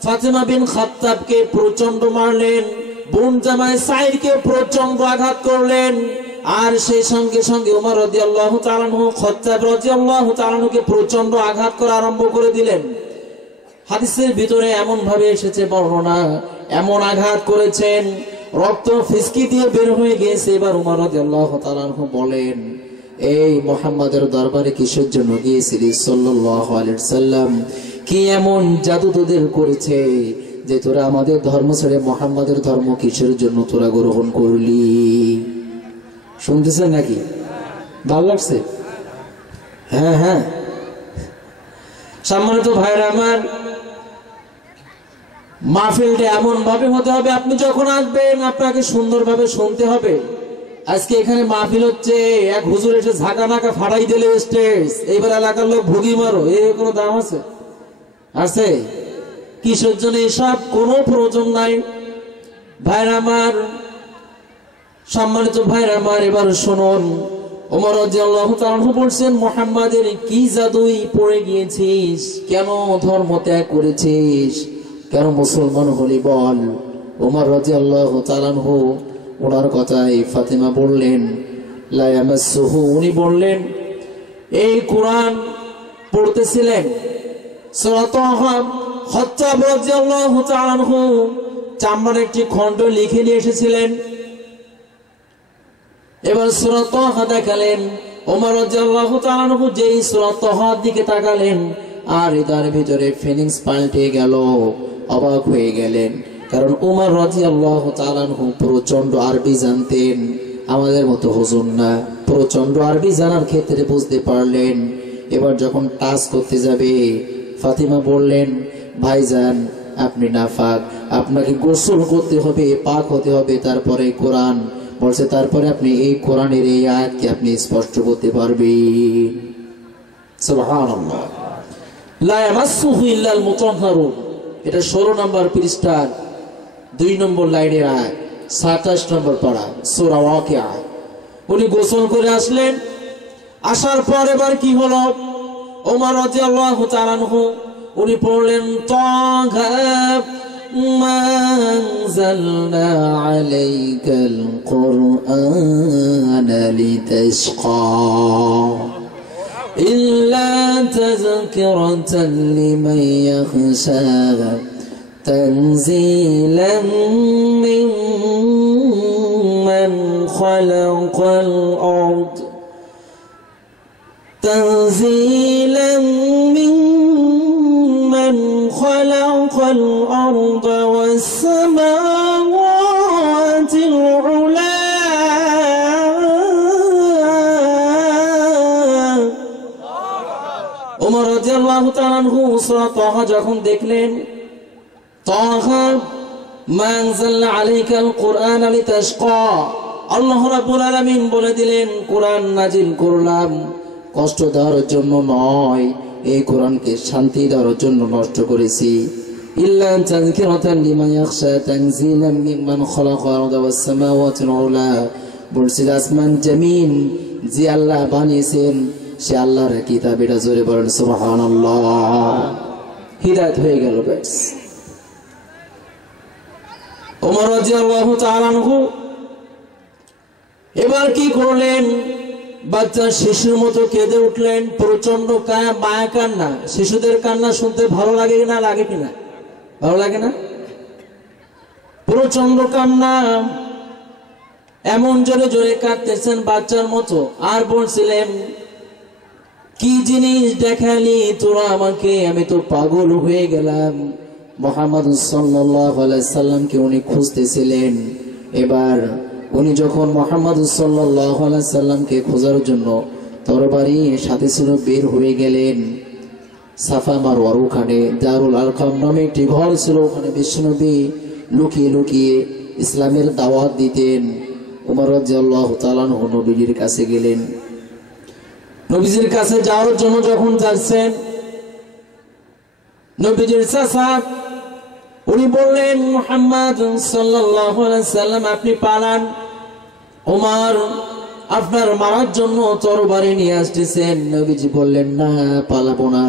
ফাতেমা বিন খাত্তাবকে প্রচন্ড মারলেন, বোন জামাই সাঈদকে প্রচন্ড আঘাত করলেন, আর সেই সঙ্গে সঙ্গে ওমর রাদিয়াল্লাহু তাআলা আনহু খাত্তাব রাদিয়াল্লাহু তাআলা আনহুকে প্রচন্ড আঘাত করা আরম্ভ করে দিলেন। হাদিসের ভিতরে এমন ভাবে এসেছে বর্ণনা, এমন আঘাত করেছেন রক্ত ফিসকি দিয়ে বের হয়ে গিয়েছে। এবার ওমর রাদিয়াল্লাহু তাআলা আনহু বলেন, এই মুহাম্মাদের দরবারে কিসের জন্য গিয়েছিলি সাল্লাল্লাহু আলাইহি ওয়াসাল্লাম? কি এমন জাদু তোদের করেছে যে তোরা আমাদের ধর্ম ছেড়ে মুহাম্মাদের ধর্ম কিসের জন্য তোরা গ্রহণ করলি? শুনতেছেন নাকি? ভালো লাগছে? হ্যাঁ হ্যাঁ। সম্মানিত ভাইরা আমার, মাহফিলটা এমন ভাবে হতে হবে, আপনি যখন আসবেন আপনাকে সুন্দরভাবে শুনতে হবে। আজকে এখানে মাহফিল হচ্ছে, এক হুজুর এসে ঝাঁকা নাকা ফাড়াই দিলে স্টেজ, এইবার এলাকার লোক ভুগি মারো, এর কোনো দাম আছে? আছে? কিসের জন্য এসব? কোনো প্রয়োজন নাই। ভাইরা আমার, সম্মানিত ভাইরা আমার, এবার শুনুন। ওমর রাদিয়াল্লাহু তাআলা আনহু বলছেন, মুহাম্মাদের কি জাদুই পড়ে গিয়েছিস? কেন ধর্ম ত্যাগ করেছিস? কেন মুসলমান হলি বল? ওমর রাদিয়াল্লাহু তাআলা আনহু ওনার কথাই ফাতেমা বললেন, লা ইয়ামাসসুহু, উনি বললেন এই কোরআন পড়তেছিলেন সূরা তাহা, খাত্তাব রাদিয়াল্লাহু তাআলা আনহু চামড়ার একটি খণ্ড লিখে নিয়ে এসেছিলেন। এবার সূরা তাহা দেখালেন, ওমর রাদিয়াল্লাহু তাআলা আনহু যেই সূরা তাহার দিকে তাকালেন আর তার ভিতরে ফিলিংস পাল্টে গেল, অবাক হয়ে গেলেন। কারণ ওমর রাদিয়াল্লাহু তাআলা আনহু প্রচন্ড আরবি জানতেন, আমাদের মতো হুজুর না। প্রচন্ড আরবি জানার ক্ষেত্রে বুঝতে পারলেন। এবার যখন টাচ করতে যাবে, ফাতিমা বললেন, ভাইজান আপনি নাফাক, আপনাকে গোসল করতে হবে, পাক হতে হবে, তারপরে কোরআন বলছে, তারপরে আপনি এই কোরআনের এই আয়াতকে আপনি স্পষ্ট করতে পারবেন। সুবহানাল্লাহ। লা ইয়ামাসসুহু ইল্লাল মুতাহহারুন, এটা 16 নম্বর পৃষ্ঠার 2 নম্বর লাইনের আয়াত, 27 নম্বর পারা সূরা ওয়াকিয়া। উনি গোসল করে আসলেন। আসার পর এবার কি হলো? ওমর রাদিয়াল্লাহু তাআলা আনহু উনি পড়লেন, তাহা মা আনজালনা আলাইকাল কুরআনা লিতাশকা ইল্লা তাযকিরাতান লিমান ইয়াখশা তানজিলাম মিম্মান খালাকাল আরদ تنزيلا ممن خلق الأرض السماوات العلى ওমর রাদিয়াল্লাহু তাআলা আনহু সূরা তাহা যখন দেখলেন, তাহা মা আনজালনা আলাইকাল কুরআন লিতাশকা, আল্লাহ রাব্বুল আলামিন বলে দিলেন কোরআন নাজিল করলাম কষ্ট দেওয়ার জন্য নয়, এই কোরআনকে শান্তি দেওয়ার জন্য নষ্ট করেছি। ইল্লা তাযকিরাতান লিমান ইয়াখশা তানজিলাম মিম্মান খালাকাল আরদা ওয়াস সামাওয়াতিল উলা, বলছে আসমান জমিন যে আল্লাহ বানিয়েছেন সে আল্লাহর কিতাব। এটা জোরে বলেন সুবহানাল্লাহ। হিদায়াত হয়ে গেল। ব্যাস ওমর রাদিয়াল্লাহু তাআলা আনহু এবার কি করলেন, বাচ্চা শিশুর মতো কেঁদে উঠলেন। প্রচন্ড মায়া কান্না। শিশুদের কান্না শুনতে ভালো লাগে না? লাগে কিনা? ভালো লাগে না? প্রচন্ড কান্না, এমন জোরে জোরে কাঁদতেছেন বাচ্চার মতো। আর বলছিলেন কি জিনিস দেখালি তোরা আমাকে, আমি তো পাগল হয়ে গেলাম। মুহাম্মদ সাল্লাল্লাহু আলাইহি সাল্লামকে উনি খুঁজতেছিলেন। এবার উনি যখন মুহাম্মদ সাল্লাল্লাহু আলাইহি সাল্লামকে খোঁজার জন্য তরবারি সাথে ছিল বের হয়ে গেলেন। সাফা মারওয়ার ওখানে দারুল আরকাম নামে একটি ঘর ছিল, ওখানে বিশ্বনবী লুকিয়ে লুকিয়ে ইসলামের দাওয়াত দিতেন। ওমর রাদিয়াল্লাহু তাআলা আনহু নবীজির কাছে গেলেন। নবীজির কাছে যাওয়ার জন্য যখন যাচ্ছেন, নবীজির চাচা উনি বললেন মুহাম্মদ সাল্লাল্লাহু আলাইহি সাল্লাম আপনি পালান, ওমর আপনার মারার জন্য তরবারি নিয়ে আসতেছেন। নবীজি বললেন না, পালাবো না,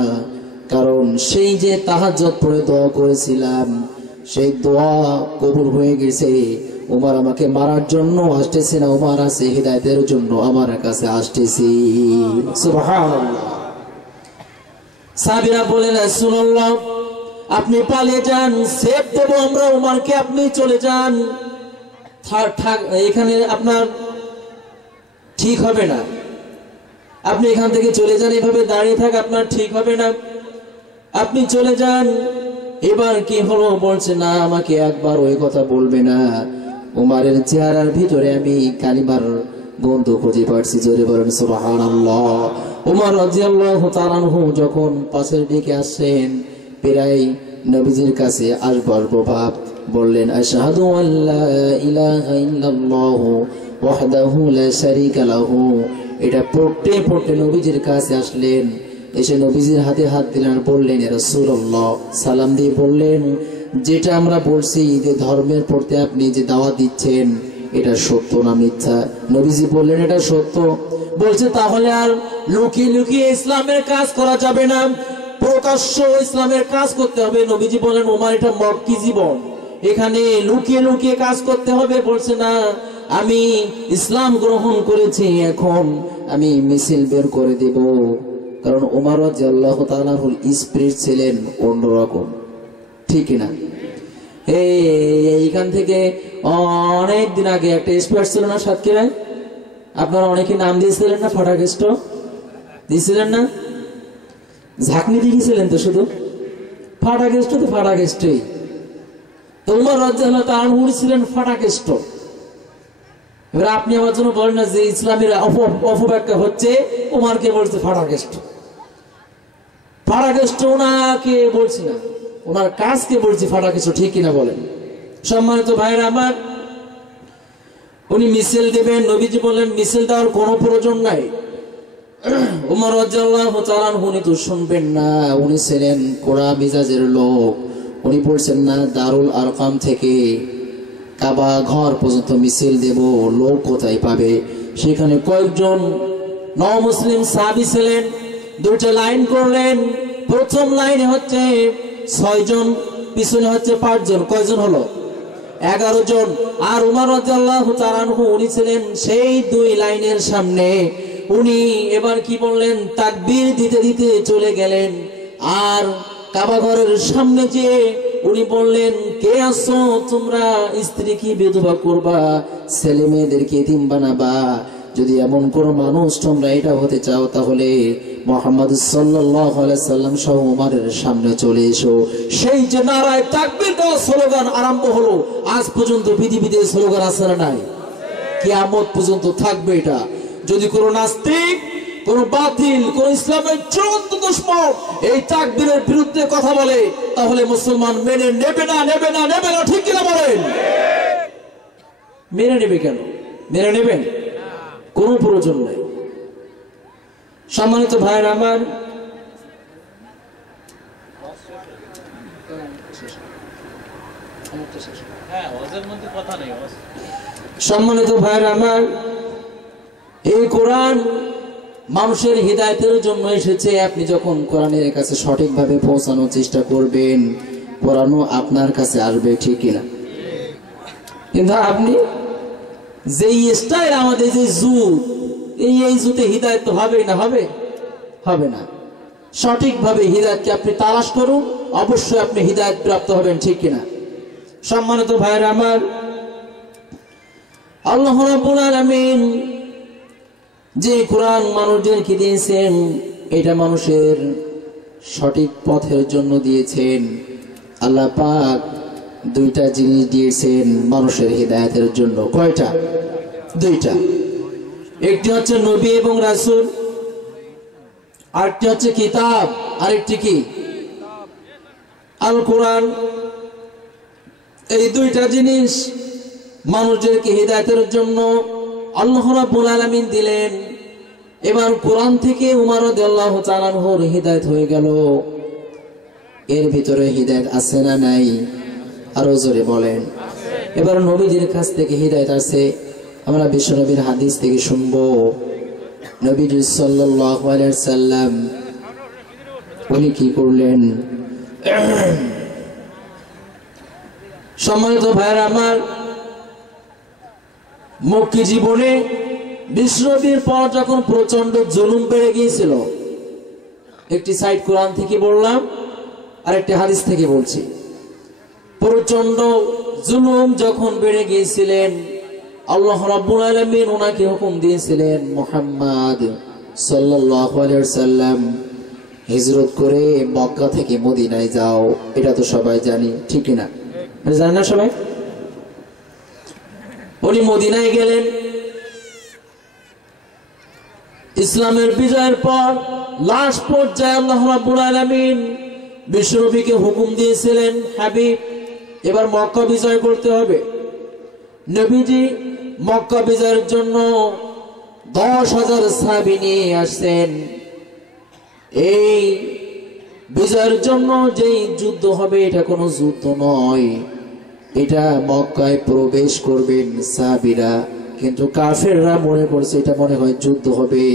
কারণ সেই যে তাহাজ্জুদ পড়ে দোয়া করেছিলাম সেই দোয়া কবুল হয়ে গেছে। ওমর আমাকে মারার জন্য আসতেছে না, ওমর আছে হিদায়াতের জন্য আমার কাছে আসতেছে। সুবহানাল্লাহ। সাহাবীরা বলেন রাসূলুল্লাহ আপনি পালিয়ে যান, সেফ দেব আমরা ওমরকে, আপনি চলে যান, এখানে আপনার ঠিক হবে না, আপনি এখান থেকে চলে যান, এভাবে দাঁড়িয়ে থাক আপনার ঠিক হবে না, আপনি চলে যান। এবার কি হলো, বলছে না আমাকে একবার ওই কথা বলবে না। উমারের চেহারার ভিতরে আমি কালিমার গন্ধ খুঁজে পাচ্ছি। জোরে বলেন সুবহানাল্লাহ। উমর রাদিয়াল্লাহু তাআলা আনহু যখন পাশের দিকে আসেন, প্রায় নবীজির কাছে আসবো ভাব, বললেন আশহাদু আল্লা ইলাহা ইল্লাল্লাহু ওয়াহদাহু লা শারীকা লাহু। এটা পড়তে পড়তে নবীজির কাছে আসলেন। এসে নবীজির হাতে হাত দিলেন, বললেন ইয়া রাসূলুল্লাহ, সালাম দিয়ে বললেন যেটা আমরা বলছি যে ধর্মের পড়তে আপনি যে দাওয়াত দিচ্ছেন এটা সত্য না মিথ্যা? নবীজি বললেন এটা সত্য। বলছে তাহলে আর লুকিয়ে লুকিয়ে ইসলামের কাজ করা যাবে না, প্রকাশ্য ইসলামের কাজ করতে হবে। নবীজি বলেন ওমর এটা মক্কি জীবন, এখানে লুকিয়ে লুকিয়ে কাজ করতে হবে। বলছে না, আমি ইসলাম গ্রহণ করেছি, এখন আমি মিছিল বের করে দেব। কারণ ওমর রাদিয়াল্লাহু তাআলা আনহুর স্পিরিট ছিলেন অন্যরকম, ঠিক না? এইখান থেকে অনেক দিন আগে একটা স্পট ছিল না সাতক্ষীরায়, আপনারা অনেকে নাম দিয়েছিলেন না, ফাটাকেষ্ট দিয়েছিলেন না? ঝাঁকনি দিয়েছিলেন তো, শুধু ফাটাকেষ্ট তো ফাটাকেষ্টই। তো ওমর রাদিয়াল্লাহু তাআলা আনহু ছিলেন ফাটাকেষ্ট। এবার আপনি আমার জন্য বলেন না যে ইসলামের অপব্যাখ্যা হচ্ছে, ওমরকে বলছে ফাটাকেষ্ট। ফাটাকেষ্ট ওনাকে বলছি না, ওনার কাজকে বলছি ফাটাকেষ্ট, ঠিক কিনা বলেন? সম্মানিত ভাইরা আমার, উনি মিছিল দেবেন। নবীজি বললেন মিছিল দেওয়ার কোনো প্রয়োজন নাই। ওমর রাদিয়াল্লাহু তাআলা আনহু উনি তো শুনবেন না, উনি ছিলেন কোরা মিজাজের লোক। উনি বলছেন না দারুল আরকাম থেকে কাবা ঘর পর্যন্ত মিছিল দেব, লোক কোথায় পাবে? সেখানে কয়েকজন নও-মুসলিম সাহাবী ছিলেন, দুইটা লাইন করলেন। প্রথম লাইনে হচ্ছে 6 জন, পিছনে হচ্ছে 5 জন। কয়জন হলো? 11 জন। আর ওমর রাদিয়াল্লাহু তাআলা আনহু উনি ছিলেন সেই 2 লাইনের সামনে। উনি এবার কি বললেন, তাকবীর দিতে দিতে চলে গেলেন। আর কাবা ঘরের সামনে যে উনি বললেন, কে আসো তোমরা? স্ত্রী কি বিধবা করবা, ছেলে মেয়েদেরকে এতিম বানাবা, যদি এমন কোন মানুষ তোমরা এটা হতে চাও তাহলে মুহাম্মদ সাল্লাল্লাহু আলাইহি সাল্লাম সহ উমরের সামনে চলে এসো। সেই যে নারায়ে তাকবীর দেওয়া স্লোগান আরম্ভ হলো, আজ পর্যন্ত পৃথিবীতে স্লোগান আছে না নাই? কিয়ামত পর্যন্ত থাকবে এটা। যদি কোন নাস্তিক, কোন বাতিল, কোন ইসলামের চূড়ান্ত দুশমন এই তাকবীরের বিরুদ্ধে কথা বলে তাহলে মুসলমান মেনে নেবে না, নেবে না, নেবে না। ঠিক কিনা বলেন? মেনে নেবে কেন? মেনে নেবেন? কোনো প্রয়োজন নাই। সম্মানিত ভাইয়ের আমার, সম্মানিত ভাইয়ের আমার, এই কোরআন মানুষের হিদায়াতের জন্য এসেছে। আপনি যখন কোরআনের কাছে সঠিকভাবে পৌঁছানোর চেষ্টা করবেন, কোরআনও আপনার কাছে আসবে। ঠিক কিনা? কিন্তু আপনি যেই স্টাইল, আমাদের যে জুত, এই জুতে হিদায়াত তো হবে না, হবে না। সঠিকভাবে হিদায়াতকে আপনি তালাশ করুন, অবশ্যই আপনি হিদায়াত প্রাপ্ত হবেন। ঠিক কিনা? সম্মানিত ভাইয়েরা আমার, আল্লাহ রাব্বুল আলামিন যে কোরআন মানুষদেরকে দিয়েছেন, এটা মানুষের সঠিক পথের জন্য দিয়েছেন। আল্লাহ পাক দুইটা জিনিস দিয়েছেন মানুষের হিদায়াতের জন্য। কয়টা? দুইটা। একটি হচ্ছে নবী এবং রাসূল, আরেকটি হচ্ছে কিতাব, আরেকটি কি? আল কোরআন। এই দুইটা জিনিস মানুষদেরকে হিদায়াতের জন্য আল্লাহ রাব্বুল আলামিন দিলেন। এবার কোরআন থেকে উমর রাদিয়াল্লাহু তাআলা আনহুর হিদায়াত হয়ে গেল। এর ভিতরে হিদায়াত আছে না নাই? আরো জোরে বলেন। এবার নবীজির কাছ থেকে হিদায়াত আছে, আমরা বিশ্বনবীর হাদিস থেকে শুনবো। নবীজি সাল্লাল্লাহু আলাইহি সাল্লাম উনি কি করলেন? সম্মানিত ভাইরা আমার, মক্কি জীবনে বিশ্বনবীর পর যখন প্রচন্ড জুলুম বেড়ে গিয়েছিল, একটি সাইড কোরআন থেকে বললাম আর একটি হাদিস থেকে বলছি। প্রচন্ড জুলুম যখন বেড়ে গিয়েছিলেন, আল্লাহ রাব্বুল আলামিন ওনাকে হুকুম দিয়েছিলেন, মুহাম্মদ সাল্লাল্লাহু আলাইহি ওয়াসাল্লাম হিজরত করে মক্কা থেকে মদিনায় যাও। এটা তো সবাই জানি, ঠিক না? জানেন না সবাই? উনি মদিনায় গেলেন। ইসলামের বিজয়ের পর লাস্ট পর্যায়ে আল্লাহ রাব্বুল আলামিন বিশ্বনবীকে হুকুম দিয়েছিলেন, হাবিব এবার মক্কা বিজয় করতে হবে। নবীজি মক্কা বিজয়ের জন্য 10,000 সাহাবী নিয়ে আসছেন। এই বিজয়ের জন্য যেই যুদ্ধ হবে, এটা কোনো যুদ্ধ নয়, এটা মক্কায় প্রবেশ করবেন সাহাবীরা। কিন্তু কাফেররা মনে করছে এটা মনে হয় যুদ্ধ হবে।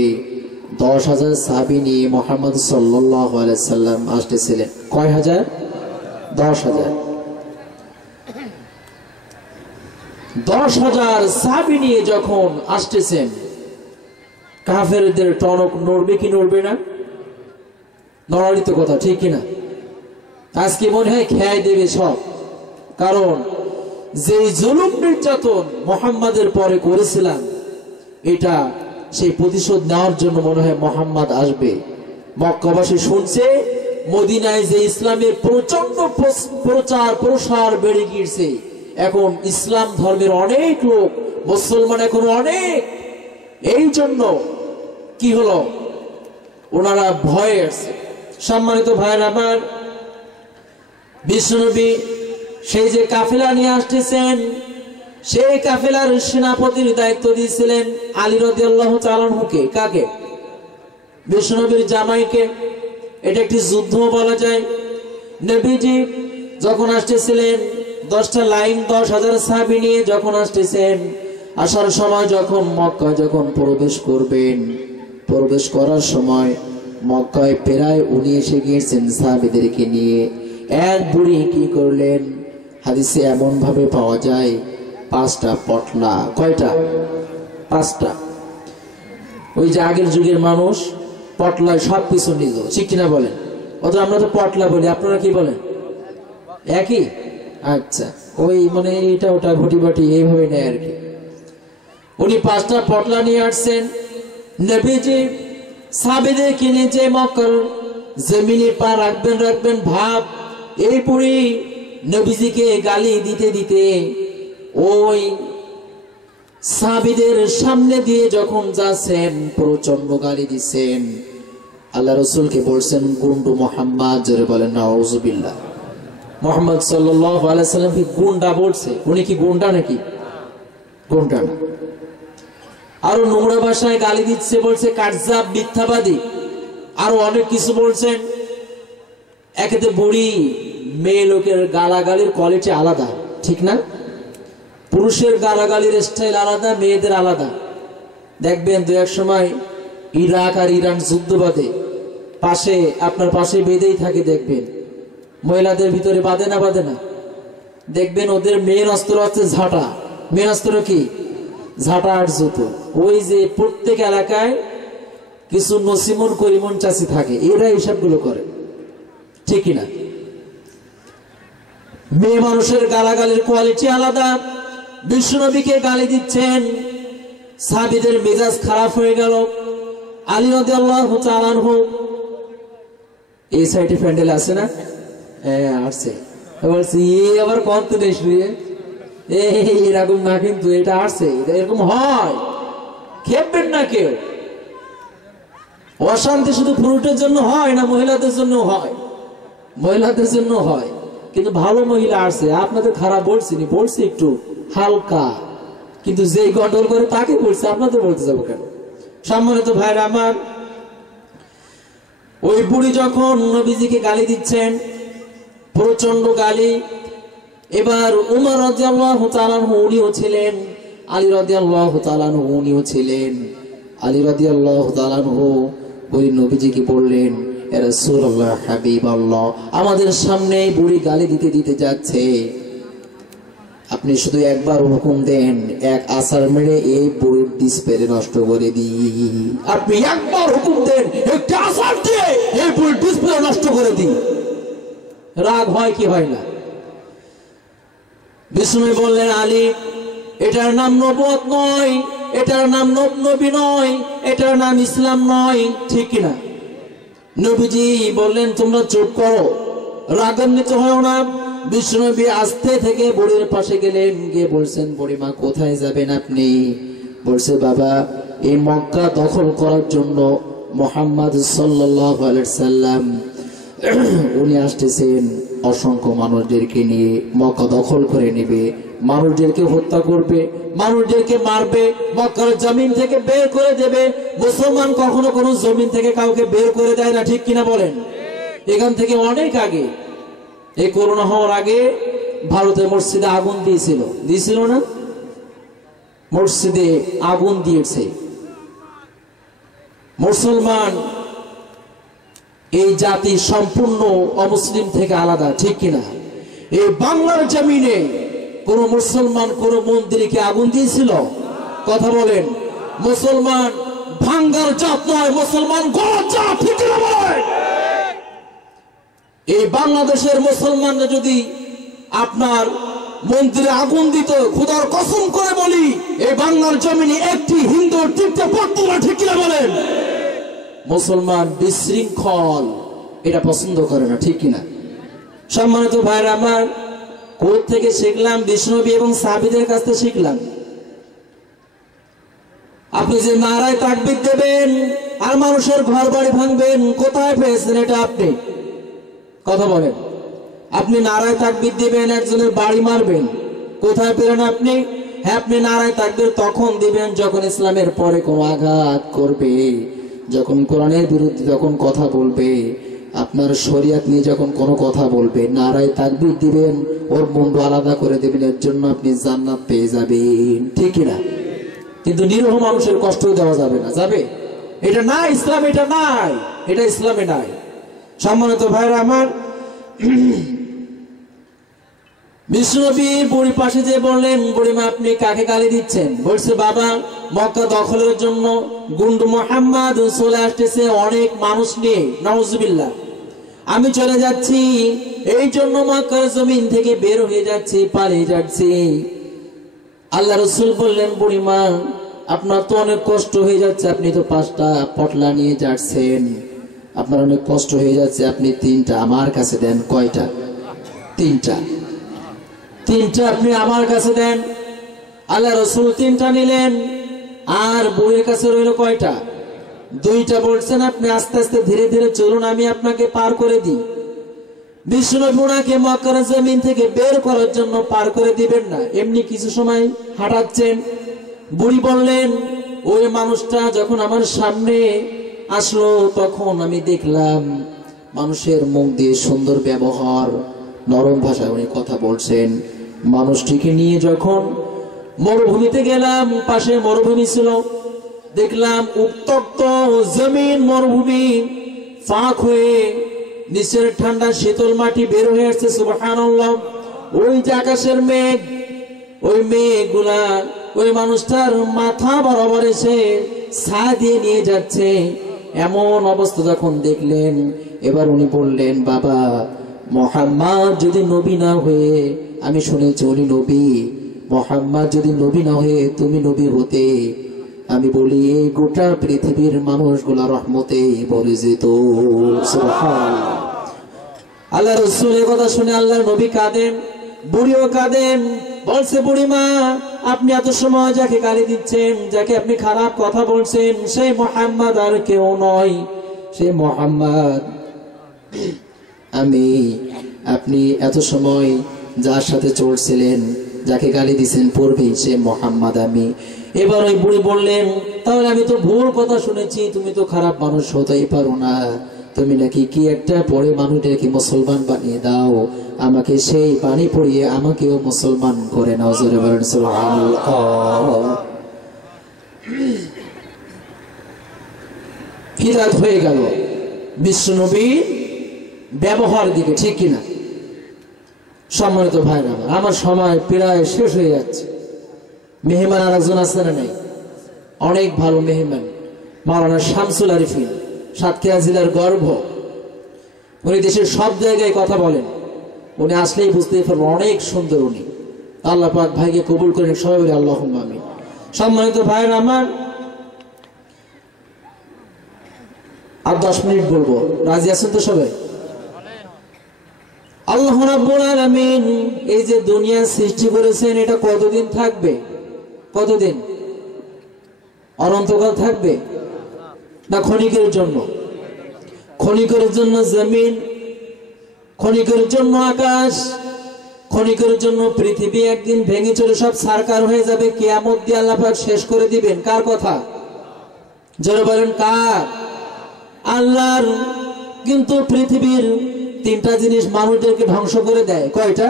10,000 সাহাবী নিয়ে মুহাম্মদ সাল্লাল্লাহু আলাইহি সাল্লাম আসতেছিলেন। কয় হাজার? 10,000। 10,000 সাহাবী নিয়ে যখন আসতেছেন, কাফেরদের টনক নড়বে কি নড়বে না? নড়ারই তো কথা, ঠিক কিনা? আজকে মনে হয় খেয়ে দেবে সব। কারণ যে জুলুম নির্যাতন মুহাম্মাদের পরে করেছিলাম, এটা সেই প্রতিশোধ নেওয়ার জন্য মনে হয় মুহাম্মদ আসবে। মক্কাবাসী শুনছে মদিনায় যে ইসলামের প্রচন্ড প্রচার প্রসার বেড়ে গিয়েছে, এখন ইসলাম ধর্মের অনেক লোক মুসলমান এখন অনেক। এই জন্য কি হলো, ওনারা ভয়ে আছে। সম্মানিত ভাইয়ের আমার, বিশ্বনবী সেই যে কাফেলা নিয়ে আসতেছেন, সেই কাফেলার সেনাপতির দায়িত্ব দিয়েছিলেন আলী রাদিয়াল্লাহু তাআলা আনহুকে। কাকে? বিশ্বনবীর জামাইকে। এটা একটি যুদ্ধ বলা যায়। নবীজি যখন আসতেছিলেন 10টা লাইন 10,000 সাহাবী নিয়ে যখন আসতেছেন, আসার সময় যখন মক্কা যখন প্রবেশ করবেন, প্রবেশ করার সময় মক্কায় প্রায় উনি এসে গিয়েছেন সাহাবীদেরকে নিয়ে। এক বুড়ি কি করলেন, হাদিসে এমন ভাবে পাওয়া যায় 5টা পটলা। কয়টা? 5টা। ওই যে আগের যুগের মানুষ পটলায় সব কিছু নিল, ঠিক কিনা বলেন? অথবা আমরা তো পটলা বলি, আপনারা কি বলেন? একই? আচ্ছা, ওই মানে এটা ওটা ঘটি বাটি এইভাবে নেয় আর কি। উনি 5টা পটলা নিয়ে আসছেন। নবীজি সাহাবীদের কিনে যে মক্কার জমিনে পা রাখবেন ভাব, এই বুড়ি নবীজিকে গালি দিতে দিতে ওই সাহাবীদের সামনে দিয়ে যখন যাচ্ছেন প্রচন্ড গালি দিচ্ছেন। আল্লাহ রাসূলকে বলছেন গুন্ডু মুহাম্মদ, জোরে বলেন নাউযুবিল্লাহ। মুহাম্মদ সাল্লাল্লাহু আলাইহি সাল্লাম কি গুন্ডা বলছে? উনি কি গুন্ডা নাকি? গুন্ডা না। আরো নোংরা ভাষায় গালি দিচ্ছে, বলছে কাযযাব, মিথ্যাবাদী, আরো অনেক কিছু বলছেন। একেতে বুড়ি, মেয়ে লোকের গালাগালির কোয়ালিটি আলাদা, ঠিক না? পুরুষের গালাগালির স্টাইল আলাদা, মেয়েদের আলাদা। দেখবেন দু এক সময় ইরাক আর ইরান যুদ্ধ বাঁধে, আপনার পাশে বেঁধেই থাকে, দেখবেন মহিলাদের ভিতরে বাঁধে না? দেখবেন ওদের মেয়ের অস্ত্র আছে ঝাঁটা। মেয়ের অস্ত্র কি? ঝাঁটা আর জুতো। ওই যে প্রত্যেক এলাকায় কিছু নসিমন করিমন চাষি থাকে, এরা এইসবগুলো করে, ঠিক না? মেয়ে মানুষের গালাগালির কোয়ালিটি আলাদা। বিশ্বনবীকে গালি দিচ্ছেন, সাহাবীদের মেজাজ খারাপ হয়ে গেল। আলী রাদিয়াল্লাহু তাআলা আনহু এই সাইডে প্যান্ডেল আছে না? হ্যাঁ আসছে। বলছি আবার কত দেশ রে, এরকম না, কিন্তু এটা আসছে, এরকম হয়, খেপবেন না কেউ। অশান্তি শুধু পুরুষের জন্য হয় না, মহিলাদের জন্য হয়, মহিলাদের জন্য হয়। কিন্তু ভালো মহিলা আসছে, আপনাদের খারাপ বলছি একটু হালকা, কিন্তু যে গন্ডগোল করে তাকে বলছে, আপনাদের বলতে যাবো কেন? সম্মানিত ভাইরা আমার, ওই বুড়ি যখন নবীজিকে গালি দিচ্ছেন, প্রচন্ড গালি। এবার উমর রাদিয়াল্লাহু তাআলা আনহু উনিও ছিলেন, আলী রাদিয়াল্লাহু তাআলা আনহু উনিও ছিলেন। আলী রাদিয়াল্লাহু তাআলা আনহু ওই নবীজিকে বললেন, ইয়া রাসূলুল্লাহ, হাবিবাল্লাহ, আমাদের সামনে বুড়ি গালি দিতে যাচ্ছে, আপনি শুধু একবার হুকুম দেন, এক আছার মেরে এই বুড়ির ডিসপ্লে নষ্ট করে দিই। আপনি একবার হুকুম দেন, একটা আছার দিয়ে এই বুড়ির ডিসপ্লে নষ্ট করে দিই। রাগ হয় কি হয় না? বিষ্ণু বললেন, আলী, এটার নাম নবুয়ত নয়, এটার নাম নবী নয়, এটার নাম ইসলাম নয়, ঠিক কিনা? নবীজি বললেন, তোমরা চুপ করো, রাগান্বিত হও না। বিষ্ণুনবী আস্তে থেকে বুড়ির পাশে গেলেন, গিয়ে বলছেন, বুড়িমা কোথায় যাবেন আপনি? বলছে, বাবা, এই মক্কা দখল করার জন্য মুহাম্মদ সাল্লাল্লাহু আলাইহি সাল্লাম উনি আসতেছেন অসংখ্য মানুষদেরকে নিয়ে, মক্কা দখল করে নেবে, মানুষদেরকে হত্যা করবে, মানুষদেরকে মারবে, মক্কার জমিন থেকে বের করে দেবে। মুসলমান কখনো কোনো জমিন থেকে কাউকে বের করে দেয় না, ঠিক কিনা বলেন? এখান থেকে অনেক আগে, এই করোনা হওয়ার আগে ভারতের মসজিদে আগুন দিয়েছিল না? মসজিদে আগুন দিয়েছে। মুসলমান এই জাতি সম্পূর্ণ অমুসলিম থেকে আলাদা, ঠিক কিনা? এই বাংলার জমিনে কোন মুসলমান কোন মন্দিরকে আগুন দিয়েছিল? কথা বলেন। মুসলমান ভাঙ্গার জাত নয়, মুসলমান গড়ার জাত, ঠিক কিনা বলেন? এই বাংলাদেশের মুসলমানরা যদি আপনার মন্দিরে আগুন দিত, খোদার কসম করে বলি, এই বাংলার জমিনে একটি হিন্দু টিকতে পারত না, ঠিক কিনা বলেন? মুসলমান বিশৃঙ্খল, এটা পছন্দ করে না, ঠিক কিনা? সম্মানিত ভাইরা আমার, কোথা থেকে শিখলাম? বিষ্ণুনবী এবং সাহাবীদের কাছ থেকে শিখলাম। আপনি যে নারায় তাকবীর দেবেন আর মানুষের ঘর বাড়ি ভাঙবেন, কোথায় পেয়েছেন এটা আপনি? কথা বলেন। আপনি নারায় তাকবীর দিবেন, একজনের বাড়ি মারবেন, কোথায় পেলেন আপনি? হ্যাঁ, আপনি নারায় তাকবীর তখন দিবেন যখন ইসলামের পরে কোনো আঘাত করবে, যখন কোরআনের বিরুদ্ধে যখন কথা বলবে, আপনার শরিয়ত নিয়ে যখন কোনো কথা বলবে, নারায় তাকবীর দিবেন, ওর মুন্ডু আলাদা করে দেবেন, এর জন্য আপনি জান্নাত পেয়ে যাবেন, ঠিক না? কিন্তু নিরীহ মানুষের কষ্ট দেওয়া যাবে না, যাবে? এটা না ইসলাম, এটা নাই, এটা ইসলামে নাই। সম্মানিত ভাইরা আমার, বিষ্ণুনবী বুড়ির পাশে যে বললেন, বুড়িমা আপনি কাকে গালি দিচ্ছেন? বলছে, বাবা, মক্কা দখলের জন্য গুন্ডু মুহাম্মদ চলে আসতেছে অনেক মানুষ নিয়ে, নাউজুবিল্লাহ, আমি চলে যাচ্ছি, এই জন্য মক্কার জমিন থেকে বের হয়ে যাচ্ছি, পালিয়ে যাচ্ছি। আল্লাহ রাসূল বললেন, বুড়িমা আপনার তো অনেক কষ্ট হয়ে যাচ্ছে, আপনি তো 5টা পটলা নিয়ে যাচ্ছেন, আপনার অনেক কষ্ট হয়ে যাচ্ছে, আপনি 3টা আমার কাছে দেন। কয়টা? 3টা। 3টা আপনি আমার কাছে দেন। আল্লাহ রাসূল 3টা নিলেন, আর বুড়ির কাছে রইল কয়টা? 2টা। বলছেন আপনি আস্তে আস্তে ধীরে ধীরে চলুন, আমি আপনাকে পার করে দিই। বিষ্ণু ওনাকে মক্কার জমিন থেকে বের করার জন্য পার করে দিবেন না, এমনি কিছু সময় হাঁটাচ্ছেন। বুড়ি বললেন, ওই মানুষটা যখন আমার সামনে আসলো তখন আমি দেখলাম মানুষের মুখ দিয়ে সুন্দর ব্যবহার, নরম ভাষায় উনি কথা বলছেন। মানুষটিকে নিয়ে যখন মরুভূমিতে গেলাম, পাশে মরুভূমি ছিল, দেখলাম উত্তপ্ত জমিন, মরুভূমি ফাঁক হয়ে নিচের ঠান্ডা শীতল মাটি বের হয়ে আসছে। সুবহানাল্লাহ। ওই যে আকাশের মেঘ, ওই মেঘগুলা ওই মানুষটার মাথা বরাবর এসে ছায়া দিয়ে নিয়ে যাচ্ছে। এমন অবস্থা যখন দেখলেন, এবার উনি বললেন, বাবা মুহাম্মদ যদি নবী না হয়ে, আমি শুনেছি উনি নবী, মুহাম্মদ যদি নবী না হয়ে তুমি নবী হতে, আমি বলি এই গোটা পৃথিবীর মানুষগুলা রহমতে ভরে যেত। সুবহানাল্লাহ। আল্লাহ রাসূলের কথা শুনে আল্লাহর নবী কাঁদেন, বুড়িও কাঁদেন। বলছে, বুড়িমা আপনি এত সময় যাকে গালি দিচ্ছেন, যাকে আপনি খারাপ কথা বলছেন, সেই মুহাম্মদ আর কেউ নয়, সেই মুহাম্মদ আমি। আপনি এত সময় যার সাথে চলছিলেন, যাকে গালি দিচ্ছেন পূর্বে, সে মুহাম্মদ আমি। এবার ওই বুড়ি বললেন, তাহলে আমি তো ভুল কথা শুনেছি, তুমি তো খারাপ মানুষ হতেই পারো না, তুমি নাকি কি একটা পরে মানুষটাকে মুসলমান বানিয়ে দাও, আমাকে সেই পানি পড়িয়ে আমাকেও মুসলমান করে নাও। জোরে বলেন সুবহানাল্লাহ। হিদায়াত হয়ে গেল বিশ্বনবীর ব্যবহার দিকে, ঠিক কিনা? সম্মানিত ভাইরা, আমার সময় প্রায় শেষ হয়ে যাচ্ছে। মেহমান আর একজন আছে না? নাই, অনেক ভালো মেহমান, মাওলানা শামসুল আরিফিন, সাতক্ষীরা জেলার গর্ব। উনি দেশের সব জায়গায় কথা বলেন, উনি আসলেই বুঝতেই পারবেন অনেক সুন্দর উনি। আল্লাহ পাক ভাইকে কবুল করেন, সবাই বলে আল্লাহুম্মা আমিন। সম্মানিত ভাইরা আমার, আর 10 মিনিট বলবো, রাজি আছেন তো সবাই? আল্লাহ রাব্বুল আলামিন এই যে দুনিয়া সৃষ্টি করেছেন, এটা কতদিন থাকবে? কতদিন? অনন্তকাল থাকবে না ক্ষণিকের জন্য? ক্ষণিকের জন্য জমিন, ক্ষণিকের জন্য আকাশ, ক্ষণিকের জন্য পৃথিবী একদিন ভেঙে চলে সব সারকার হয়ে যাবে, কিয়ামত দিয়ে আল্লাহ পাক শেষ করে দিবেন। কার কথা? জোরে বলেন কার? আল্লাহর। কিন্তু পৃথিবীর 3টা জিনিস মানুষদেরকে ধ্বংস করে দেয়। কয়টা?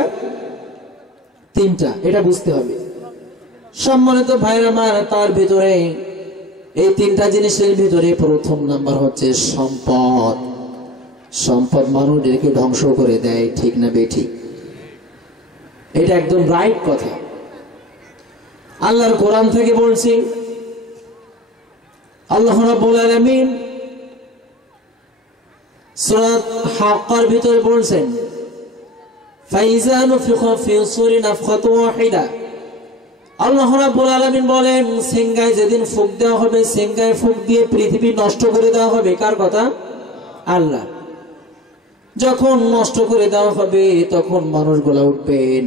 3টা, এটা বুঝতে হবে। সম্মানিত ভাইরা আমার, তার ভিতরে এই 3টা জিনিসের ভিতরে প্রথম নাম্বার হচ্ছে সম্পদ। সম্পদ মানুষদেরকে ধ্বংস করে দেয়, ঠিক না বেঠিক? এটা একদম রাইট কথা। আল্লাহর কোরআন থেকে বলছি, আল্লাহ রাব্বুল আলামিন সূরা হাক্কার ভিতরে বলছেন, ফাইজা নুফিখা ফি সূরি নাফখাতু ওয়াহিদা। আল্লাহ রাব্বুল আলামিন বলেন, সিংগায় যেদিন ফুঁক দেওয়া হবে, সিংগায় ফুঁক দিয়ে পৃথিবী নষ্ট করে দেওয়া হবে। কার কথা? আল্লাহ। যখন নষ্ট করে দেওয়া হবে তখন মানুষগুলা উঠবেন।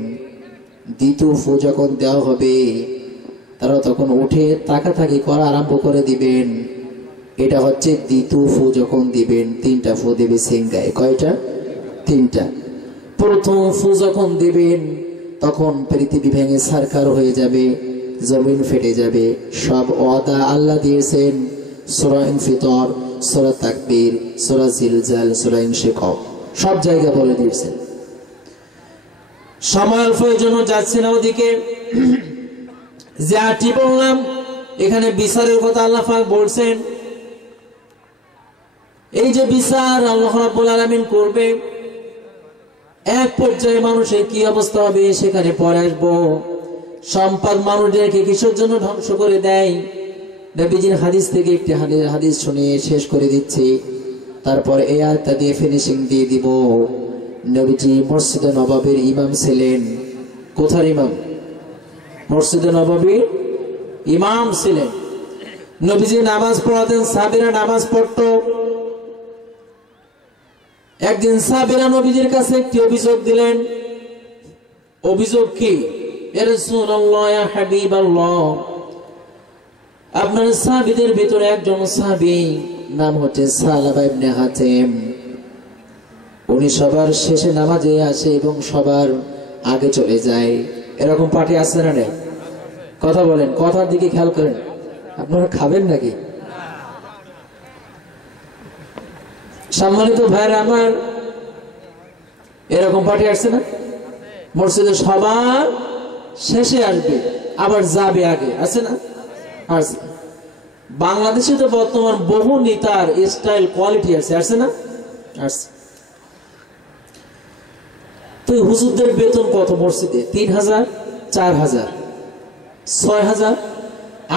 দ্বিতীয় ফু যখন দেওয়া হবে তারা তখন উঠে তাকাতাকি করা আরম্ভ করে দিবেন। এটা হচ্ছে দ্বিতীয় ফু যখন দিবেন। 3টা ফু দিবে সিংগায়। কয়টা? 3টা। প্রথম ফু যখন দিবেন তখন পৃথিবী ভেঙে ছারখার হয়ে যাবে, জমিন ফেটে যাবে। সব ওয়াদা আল্লাহ দিয়েছেন সূরা ইনফিতর, সূরা তাকবীর, সূরা জিলজাল, সূরা ইনশিকাক, সব জায়গা বলে দিয়েছেন। সময় অল্পের জন্য যাচ্ছে না ওদিকে। যে আটি বললাম, এখানে বিচারের কথা আল্লাহ পাক বলছেন। এই যে বিচার আল্লাহ রাব্বুল আলামিন করবে, এক পর্যায়ে মানুষের কি অবস্থা হবে সেখানে পরে আসবো। সম্পদ মানুষদেরকে কিসের জন্য ধ্বংস করে দেয়? নবীজির হাদিস থেকে একটি হাদিস শুনিয়ে শেষ করে দিচ্ছি, তারপর এই আয়াতটা দিয়ে ফিনিশিং দিয়ে দিব। নবীজি মসজিদে নববীর ইমাম ছিলেন। কোথার ইমাম? মসজিদে নববীর ইমাম ছিলেন। নবীজি নামাজ পড়াতেন, সাহাবীরা নামাজ পড়তো। একদিন সাহাবীরা নবীজির কাছে একটি অভিযোগ দিলেন। অভিযোগ কি? ইয়া রাসূলুল্লাহ, ইয়া হাবিবাল্লাহ, আপনার সাহাবীদের ভিতরে একজন সাহাবী নাম হচ্ছে সালাবা ইবনে হাতিম, উনি সবার শেষে নামাজে আসে এবং সবার আগে চলে যায়। এরকম পার্টি আছে না? নেই? কথা বলেন, কথার দিকে খেয়াল করেন। আপনারা খাবেন নাকি? সম্মানিত ভাইরা আমার, এরকম পার্টি আসছে না? মসজিদে সবার শেষে আসবে, আবার যাবে আগে, আছে না? আছে। বাংলাদেশে তো বর্তমান বহু নেতার স্টাইল কোয়ালিটি আছে, আছে না? আছে। তো হুজুরদের বেতন কত মসজিদে? 3000, 4000, 6000,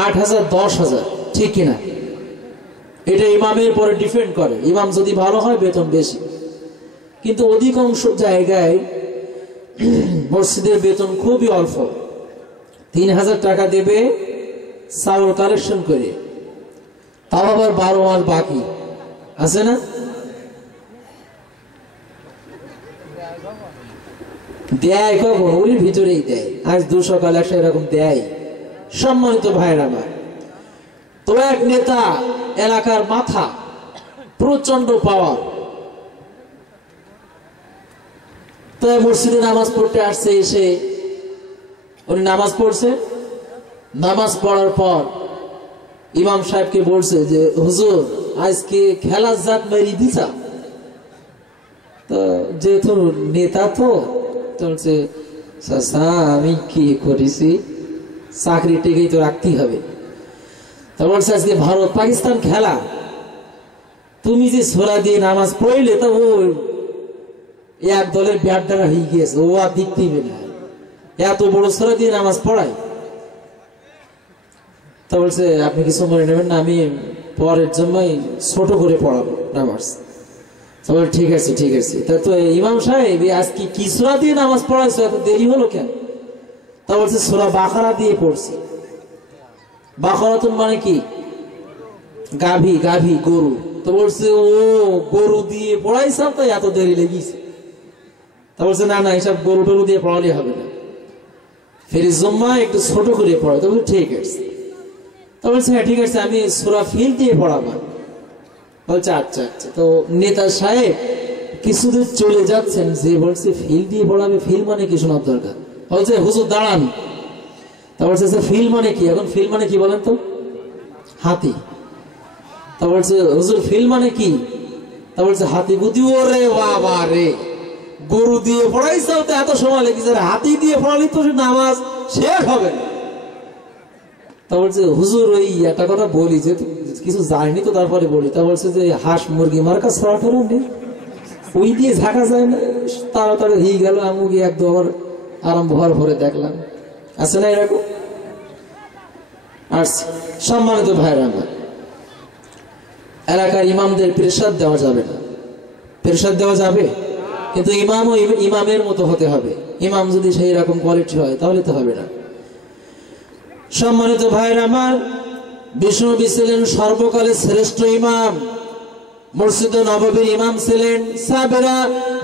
8000, 10000, ঠিক কিনা? এটা ইমামের পরে ডিপেন্ড করে। ইমাম যদি ভালো হয় বেতন বেশি, কিন্তু অধিকাংশ জায়গায় মসজিদের বেতন খুবই অল্প। 3000 টাকা দেবে চাউল কালেকশন করে, তাও আবার 12 মাস বাকি, আছে না? দেয় কখন? ওই ভিতরেই দেয়। আজ 200 কালেকশন এরকম দেয়। সম্মানিত ভাইরা আমার, তো এক নেতা, এলাকার মাথা, প্রচন্ড পাওয়ার, তো মসজিদে নামাজ পড়তে আসছে। এসে উনি নামাজ পড়ছে। নামাজ পড়ার পর ইমাম সাহেবকে বলছে যে হুজুর, আজকে খেলার জাত মেরি দিছা। তো যেহেতু নেতা তো বলছে, আমি কি করেছি, চাকরি টেকেই তো রাখতেই হবে। তা বলছে আজকে ভারত পাকিস্তান খেলা, তুমি যে ছোলা দিয়ে নামাজ পড়লে, তো ও এক দলের ব্যাট দ্বারা হয়ে গিয়েছে, ও আর দেখতেই না, এত বড় ছোলা দিয়ে নামাজ পড়ায়। তা বলছে আপনি কিছু মনে নেবেন না, আমি পরের জন্যই ছোট করে পড়াবো নামাজ। ঠিক আছে, ঠিক আছে। তা তো ইমাম সাহেব আজকে কি সূরা দিয়ে নামাজ পড়াইছো, এত দেরি হলো কেন? তা বলছে সূরা বাকারা দিয়ে পড়ছি। বাকারাতুন মানে কি? গাভী, গাভী, গরু। তো বলছে ও গরু দিয়ে পড়াইছো, তাই এত দেরি লেগেছে। তা বলছে না না, এসব গরু টরু দিয়ে পড়ালে হবে না, ফের জম্মা একটু ছোট করে পড়াই। তো বলছে ঠিক আছে। তো বলছে হ্যাঁ ঠিক আছে, আমি সূরা ফিল দিয়ে পড়াবো। বলছে আচ্ছা আচ্ছা। তো নেতা সাহেব কিছুদূর চলে যাচ্ছেন, যে বলছে ফিল দিয়ে পড়াবে। ফিল মানে কি শোনার দরকার? বলছে হুজুর দাঁড়ান। তা বলছে ফিল মানে কি? এখন ফিল মানে কি বলেন তো? হাতি। তা বলছে হুজুর ফিল মানে কি? তা বলছে হাতি বুদ্ধি। ওরে বাবা রে, গরু দিয়ে পড়াইছে তো এত সময় লেগেছে, হাতি দিয়ে পড়ালি তো নামাজ শেষ হবে না। তা বলছে হুজুর ওই একটা কথা বলি, যে কিছু জানি তো তারপরে বলি। তা বলছে যে হাঁস মুরগি মার্কা ছড়াঠড়া নেই, ওই দিয়ে ঝাঁকা যায় না, তাড়াতাড়ি হয়ে গেল। আমি গিয়ে এক দুবার আরম্ভ হওয়ার পরে দেখলাম, আছে না এরকম? আর সম্মানিত ভাইরা আমার, এলাকার ইমামদের প্রেসার দেওয়া যাবে না। প্রেসার দেওয়া যাবে, কিন্তু ইমামও ইমামের মতো হতে হবে। ইমাম যদি সেই রকম কোয়ালিটি হয় তাহলে তো হবে না। সম্মানিত ভাইরা আমার, বিষ্ণুনবী ছিলেন সর্বকালের শ্রেষ্ঠ ইমাম, মসজিদে নববীর ইমাম ছিলেন। সাহাবীরা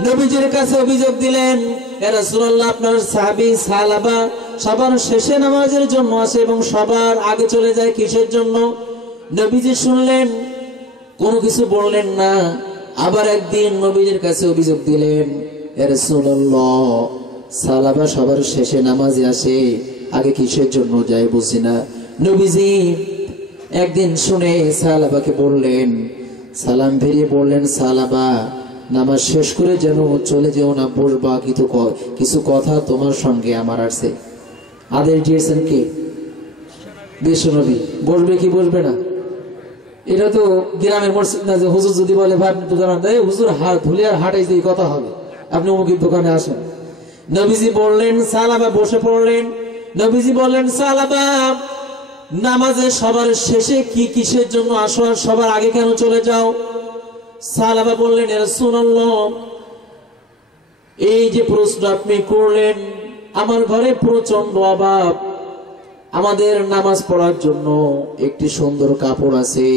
নবীজির কাছে অভিযোগ দিলেন, ইয়া রাসূলুল্লাহ, আপনার সাহাবী সালাবা সবার শেষে নামাজের জন্য আসে এবং সবার আগে চলে যায়, কিসের জন্য? নবীজি শুনলেন, কোনো কিছু বললেন না। আবার একদিন নবীজির কাছে অভিযোগ দিলেন, ইয়া রাসূলুল্লাহ, সালাবা সবার শেষে নামাজে আসে, আগে কিসের জন্য যায় বুঝি না। নবীজি একদিন শুনে সালাবাকে বললেন, সালাম ফিরিয়ে বললেন, সালাবা নামাজ শেষ করে যেন চলে যেও না, বসবা, কিছু কথা তোমার সঙ্গে আমার আছে। আদেশ দিয়েছেন কে? বিশ্বনবী। বসবে কি বসবে না? এটা তো গ্রামের মসজিদ না যে হুজুর যদি বলে ভাই আপনি দোকান, হুজুর ধুলিয়ার হাটে যে কথা হবে, আপনি অমুকের দোকানে আসেন। নবীজি বললেন, সালাবা বসে পড়লেন। নবীজি বললেন, সালাবা নামাজে সবার শেষে কি কিসের জন্য আসো, আর সবার আগে কেন চলে যাও? সালাবা বললেন, ইয়া রাসূলুল্লাহ, এই যে প্রশ্ন আপনি করলেন, আমার ঘরে প্রচন্ড অভাব, আমাদের নামাজ পড়ার জন্য একটি সুন্দর কাপড় আছে।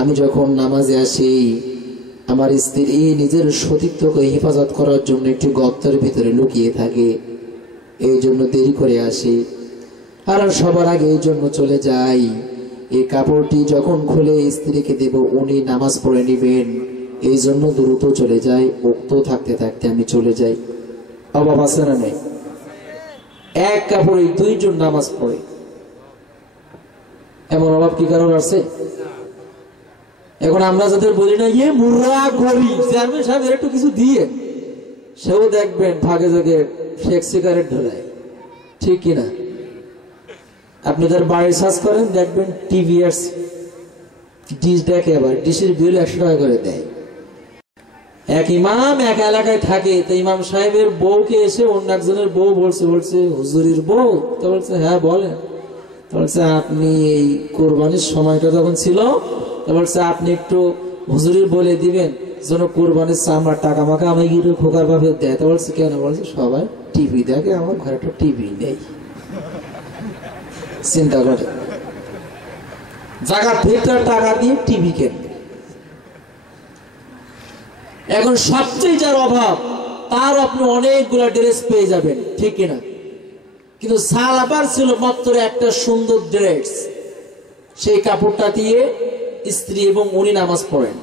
আমি যখন নামাজে আসি, আমার স্ত্রী নিজের সতীত্বকে হেফাজত করার জন্য একটি গর্তের ভিতরে লুকিয়ে থাকে, এই জন্য দেরি করে আসি। আর সবার আগে এই জন্য চলে যাই, এই কাপড়টি যখন খুলে স্ত্রীকে দেব, উনি নামাজ পড়ে নিবেন, এই জন্য দ্রুত চলে যাই। উক্ত থাকতে থাকতে আমি চলে যাই। অভাব আছে না নেই? এক কাপড়ে দুইজন নামাজ পড়ে, এমন অভাব কি কারণ আছে? এখন আমরা যাদের বলি না ইয়ে মুর্রা করি, চেয়ারম্যান সাহেব একটু কিছু দিয়ে, সেও দেখবেন ফাঁকে জাগে শেখ সিগারেট ঢোলায়, ঠিক কিনা? আপনি তার বাড়ি সার্চ করেন, দেখবেন টিভি ডিশ দেখে, আবার ডিশের বিল 100 টাকা করে দেয়। এক ইমাম এক এলাকায় থাকে, তো ইমাম সাহেবের বউকে এসে অন্য একজনের বউ বলছে হুজুরির বউ, তো বলছে হ্যাঁ বলেন। তো বলছে আপনি এই কোরবানির সময়টা যখন ছিল, তো বলছে আপনি একটু হুজুরির বলে দিবেন যেন কোরবানির চামড়ার টাকা মাকা আমি গিয়ে খোকার ভাবে দেয়। তো বলছে কেন? বলছে সবাই টিভি দেখে, আমার ঘরে একটা টিভি নেই। চিন্তা করে জায়গা থেকে টাকা দিয়ে টিভি কেন। এখন সবচেয়ে যার অভাব, তার আপনি অনেকগুলা ড্রেস পেয়ে যাবেন, ঠিক কিনা? কিন্তু সালাবার ছিল মাত্র একটা সুন্দর ড্রেস, সেই কাপড়টা দিয়ে স্ত্রী এবং উনি নামাজ পড়েন।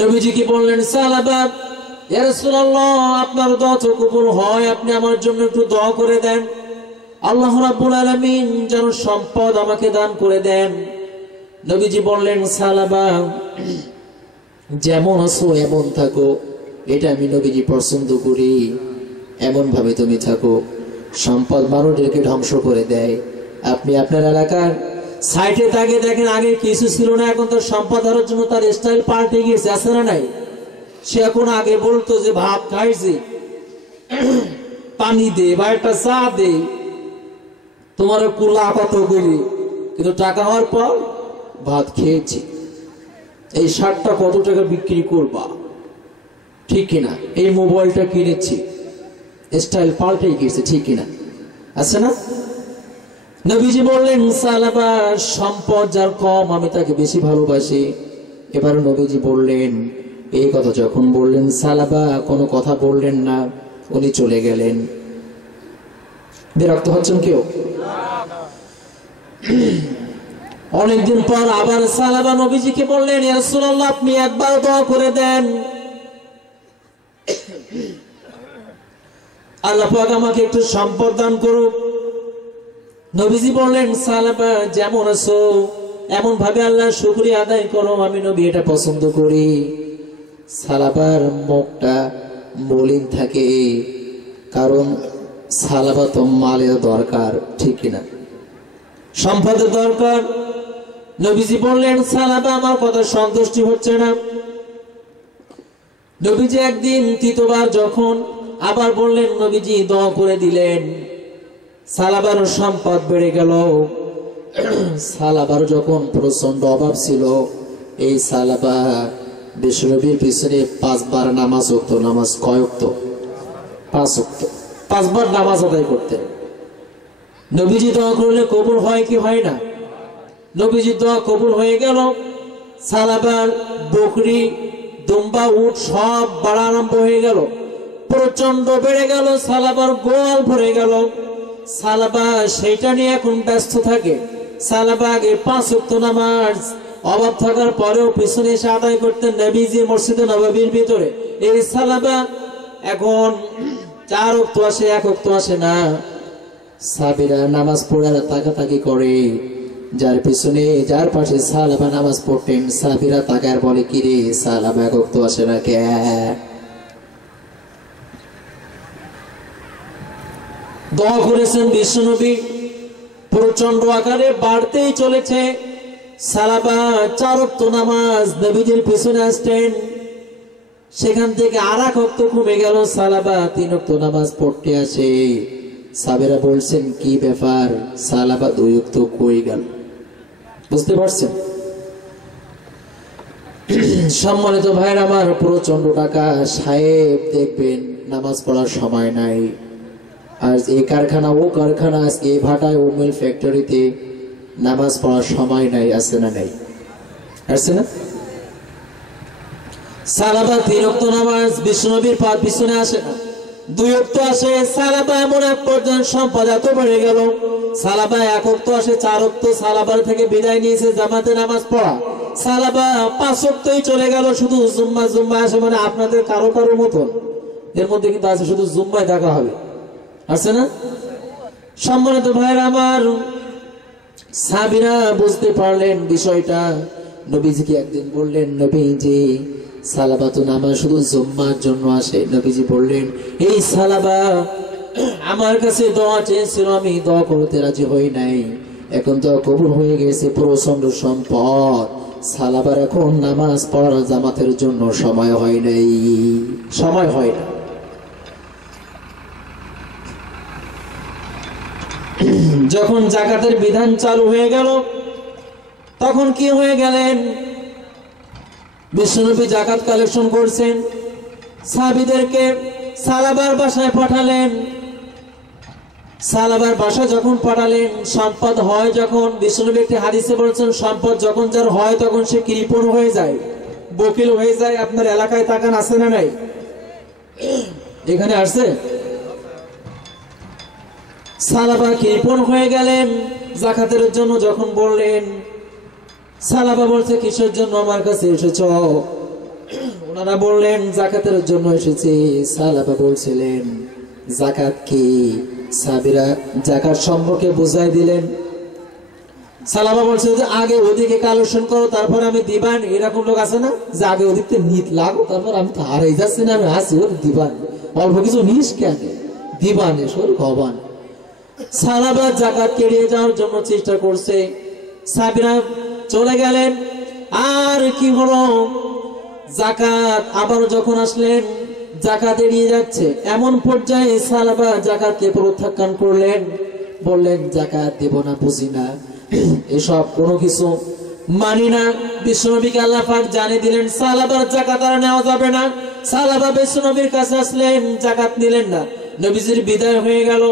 নবীজি কি বললেন? সালাবা, ইয়া রাসূলুল্লাহ, আপনার দোয়া তো কবুল হয়, আপনি আমার জন্য একটু দোয়া করে দেন, আল্লাহ রাব্বুল আলামিন যেন সম্পদ আমাকে দান করে দেন। নবীজি বললেন, সালাবা, যেমন আছো এমন থাকো, এটা আমি নবীজি পছন্দ করি। এমন ভাবে তুমি থাকো, সম্পদ মানুষদেরকে ধ্বংস করে দেয়। আপনি আপনার এলাকার সাইটে তাকে দেখেন, আগে কিছু ছিল না, এখন তার সম্পদ হওয়ার জন্য তার স্টাইল পাল্টে গিয়েছে, আছে না নাই? সে এখন আগে বলতো যে ভাত খাইছি, পানি দে বা একটা চা দে, তোমার কুলা কত করি, কিন্তু টাকা হওয়ার পর ভাত খেয়েছি, এই শার্টটা কত টাকা বিক্রি করবা, ঠিক কিনা? এই মোবাইলটা কিনেছি, স্টাইল পাল্টে গিয়েছে, ঠিক কিনা? আছে না? নবীজি বললেন, সালাবা, সম্পদ যার কম আমি তাকে বেশি ভালোবাসি। এবার নবীজি বললেন, এই কথা যখন বললেন, সালাবা কোনো কথা বললেন না, উনি চলে গেলেন। বিরক্ত হচ্ছেন কেউ? অনেকদিন পর আবার সালাবা নবীজিকে বললেন, ইয়া রাসূলুল্লাহ, আপনি একবার দোয়া করে দেন, আল্লাহ পাক আমাকে একটু সম্পদ দান করুক। নবীজি বললেন, সালাবা, যেমন আছো এমন ভাবে আল্লাহর শুকরিয়া আদায় করো, আমি নবী এটা পছন্দ করি। সালাবার মুখটা মলিন থাকে, কারণ সালাবা তো মালের দরকার, ঠিক কিনা? সম্পদের দরকার। নবীজি বললেন, সালাবা, আমার কথা সন্তুষ্টি হচ্ছে না। নবীজি একদিন তৃতীয়বার যখন আবার বললেন, নবীজি দোয়া করে দিলেন, সালাবার সম্পদ বেড়ে গেল। সালাবার যখন প্রচন্ড অভাব ছিল, এই সালাবা বিশ্বনবীর পিছনে 5 বার নামাজ হতো। নামাজ কয় ওয়াক্ত? 5 ওয়াক্ত। 5 বার নামাজ আদায় করতেন। নবীজি দোয়া করলে কবুল হয় কি হয় না? নবীজি দোয়া কবুল হয়ে গেল। সালাবার বকরি, দুম্বা, উট সব বাড়া আরম্ভ হয়ে গেল, প্রচন্ড বেড়ে গেল, সালাবার গোয়াল ভরে গেল। সালাবা সেইটা নিয়ে এখন ব্যস্ত থাকে। সালাবা আগে 5 ওয়াক্ত নামাজ অভাব থাকার পরেও পিছনে এসে আদায় করতেন নবীজি মসজিদে নববীর ভিতরে। এই সালাবা এখন 4 ওয়াক্ত আসে, 1 ওয়াক্ত আসে না। সাহাবীরা নামাজ পড়ার তাকাতাকি করে, যার পিছনে যার পাশে সালাবা নামাজ পড়তেন, সাহাবীরা তাকার বলে, কি রে সালাবা 1 ওয়াক্ত আসে না কে? দোয়া করেছেন বিশ্বনবী, প্রচন্ড আকারে বাড়তেই চলেছে। সালাবা 4 ওয়াক্ত নামাজ নবীজির পিছনে আসতেন, সেখান থেকে আর 1 ওয়াক্ত কমে গেল। সালাবা 3 ওয়াক্ত নামাজ পড়তে আসে। সাহাবীরা বলছেন, কি ব্যাপার, সালাবা 2 ওয়াক্ত কই গেল? বুঝতে পারছেন? সম্মানিত ভাইরা আমার, প্রচন্ড টাকা সাহেব দেখবেন নামাজ পড়ার সময় নাই, আর এই কারখানা ও কারখানা, আজকে এই ভাটায় ও মিল ফ্যাক্টরিতে নামাজ পড়ার সময় নাই, আছে না নাই? আছে না? সালাবা 3 ওয়াক্ত নামাজ বিশ্বনবীর পাঁচ পিছনে আসে না, 2 ওয়াক্ত আসে। সালাবা এমন এক পর্যায়ে সম্পদ এত বেড়ে গেল, সালাবা 1 ওয়াক্ত আসে, 4 ওয়াক্ত সালাবার থেকে বিদায় নিয়েছে জামাতে নামাজ পড়া। সালাবা 5 ওয়াক্তই চলে গেল, শুধু জুম্মা আসে। মানে আপনাদের কারো কারো মতন এর মধ্যে কিন্তু আছে, শুধু জুম্মায় দেখা হবে, আছে না? সম্মানিত ভাইরা আমার, সাহাবীরা বুঝতে পারলেন বিষয়টা। নবীজিকে একদিন বললেন, নবীজি সালাবাতু নামাজ শুধু জুম্মার জন্য আসে। নবীজি বললেন, এই সালাবা আমার কাছে দোয়া চেয়েছিল, আমি দোয়া করতে রাজি হই নাই, এখন তো কবুল হয়ে গেছে, প্রচন্ড সম্পদ। সালাবার এখন নামাজ পড়ার জামাতের জন্য সময় হয় নাই, সময় হয় না। যখন যাকাতের বিধান চালু হয়ে গেল, তখন কি হয়ে গেলেন? বিশ্বনবী যাকাত কালেকশন করছেন, সাহাবীদেরকে সালাবার বাসায় পাঠালেন। সালাবার বাসায় যখন পাঠালেন, সম্পদ হয় যখন, বিশ্বনবী একটি হাদিসে বলছেন, সম্পদ যখন যার হয় তখন সে কৃপণ হয়ে যায়, বকিল হয়ে যায়। আপনার এলাকায় তাকান, আছে না নাই? এখানে আসছে। সালাবা কৃপণ হয়ে গেলেন যাকাতের জন্য। যখন বললেন, সালাবা বলছে, কিসের জন্য আমার কাছে এসেছ? ওনারা বললেন, যাকাতের জন্য এসেছি। সালাবা বলছিলেন, যাকাত কি? সাহাবীরা যাকাত সম্পর্কে বুঝাই দিলেন। সালাবা বলছে যে আগে ওদিকে কালেকশন করো, তারপর আমি দিবান। এরকম লোক আছে না, যে আগে ওদিকতে নিত লাগো, তারপর আমি তো হারাই যাচ্ছি না, আমি আসি ওর দিবান, অল্প কিছু নিস কেন, দিবান এসোর ভবান। সালাবা যাকাত কেড়িয়ে যাওয়ার জন্য চেষ্টা করছে। সাহাবীরা চলে গেলেন। আর কি হলো? যাকাত আবার যখন আসলেন, যাকাত এড়িয়ে যাচ্ছে। এমন পর্যায়ে সালাবা যাকাতকে প্রত্যাখ্যান করলেন, বললেন, যাকাত দেব না, বুঝি না, এসব কোনো কিছু মানি না। বিশ্বনবীকে আল্লাহ পাক জানিয়ে দিলেন, সালাবার যাকাত আর নেওয়া যাবে না। সালাবা বিশ্বনবীর কাছে আসলেন, যাকাত নিলেন না। নবীজির বিদায় হয়ে গেল।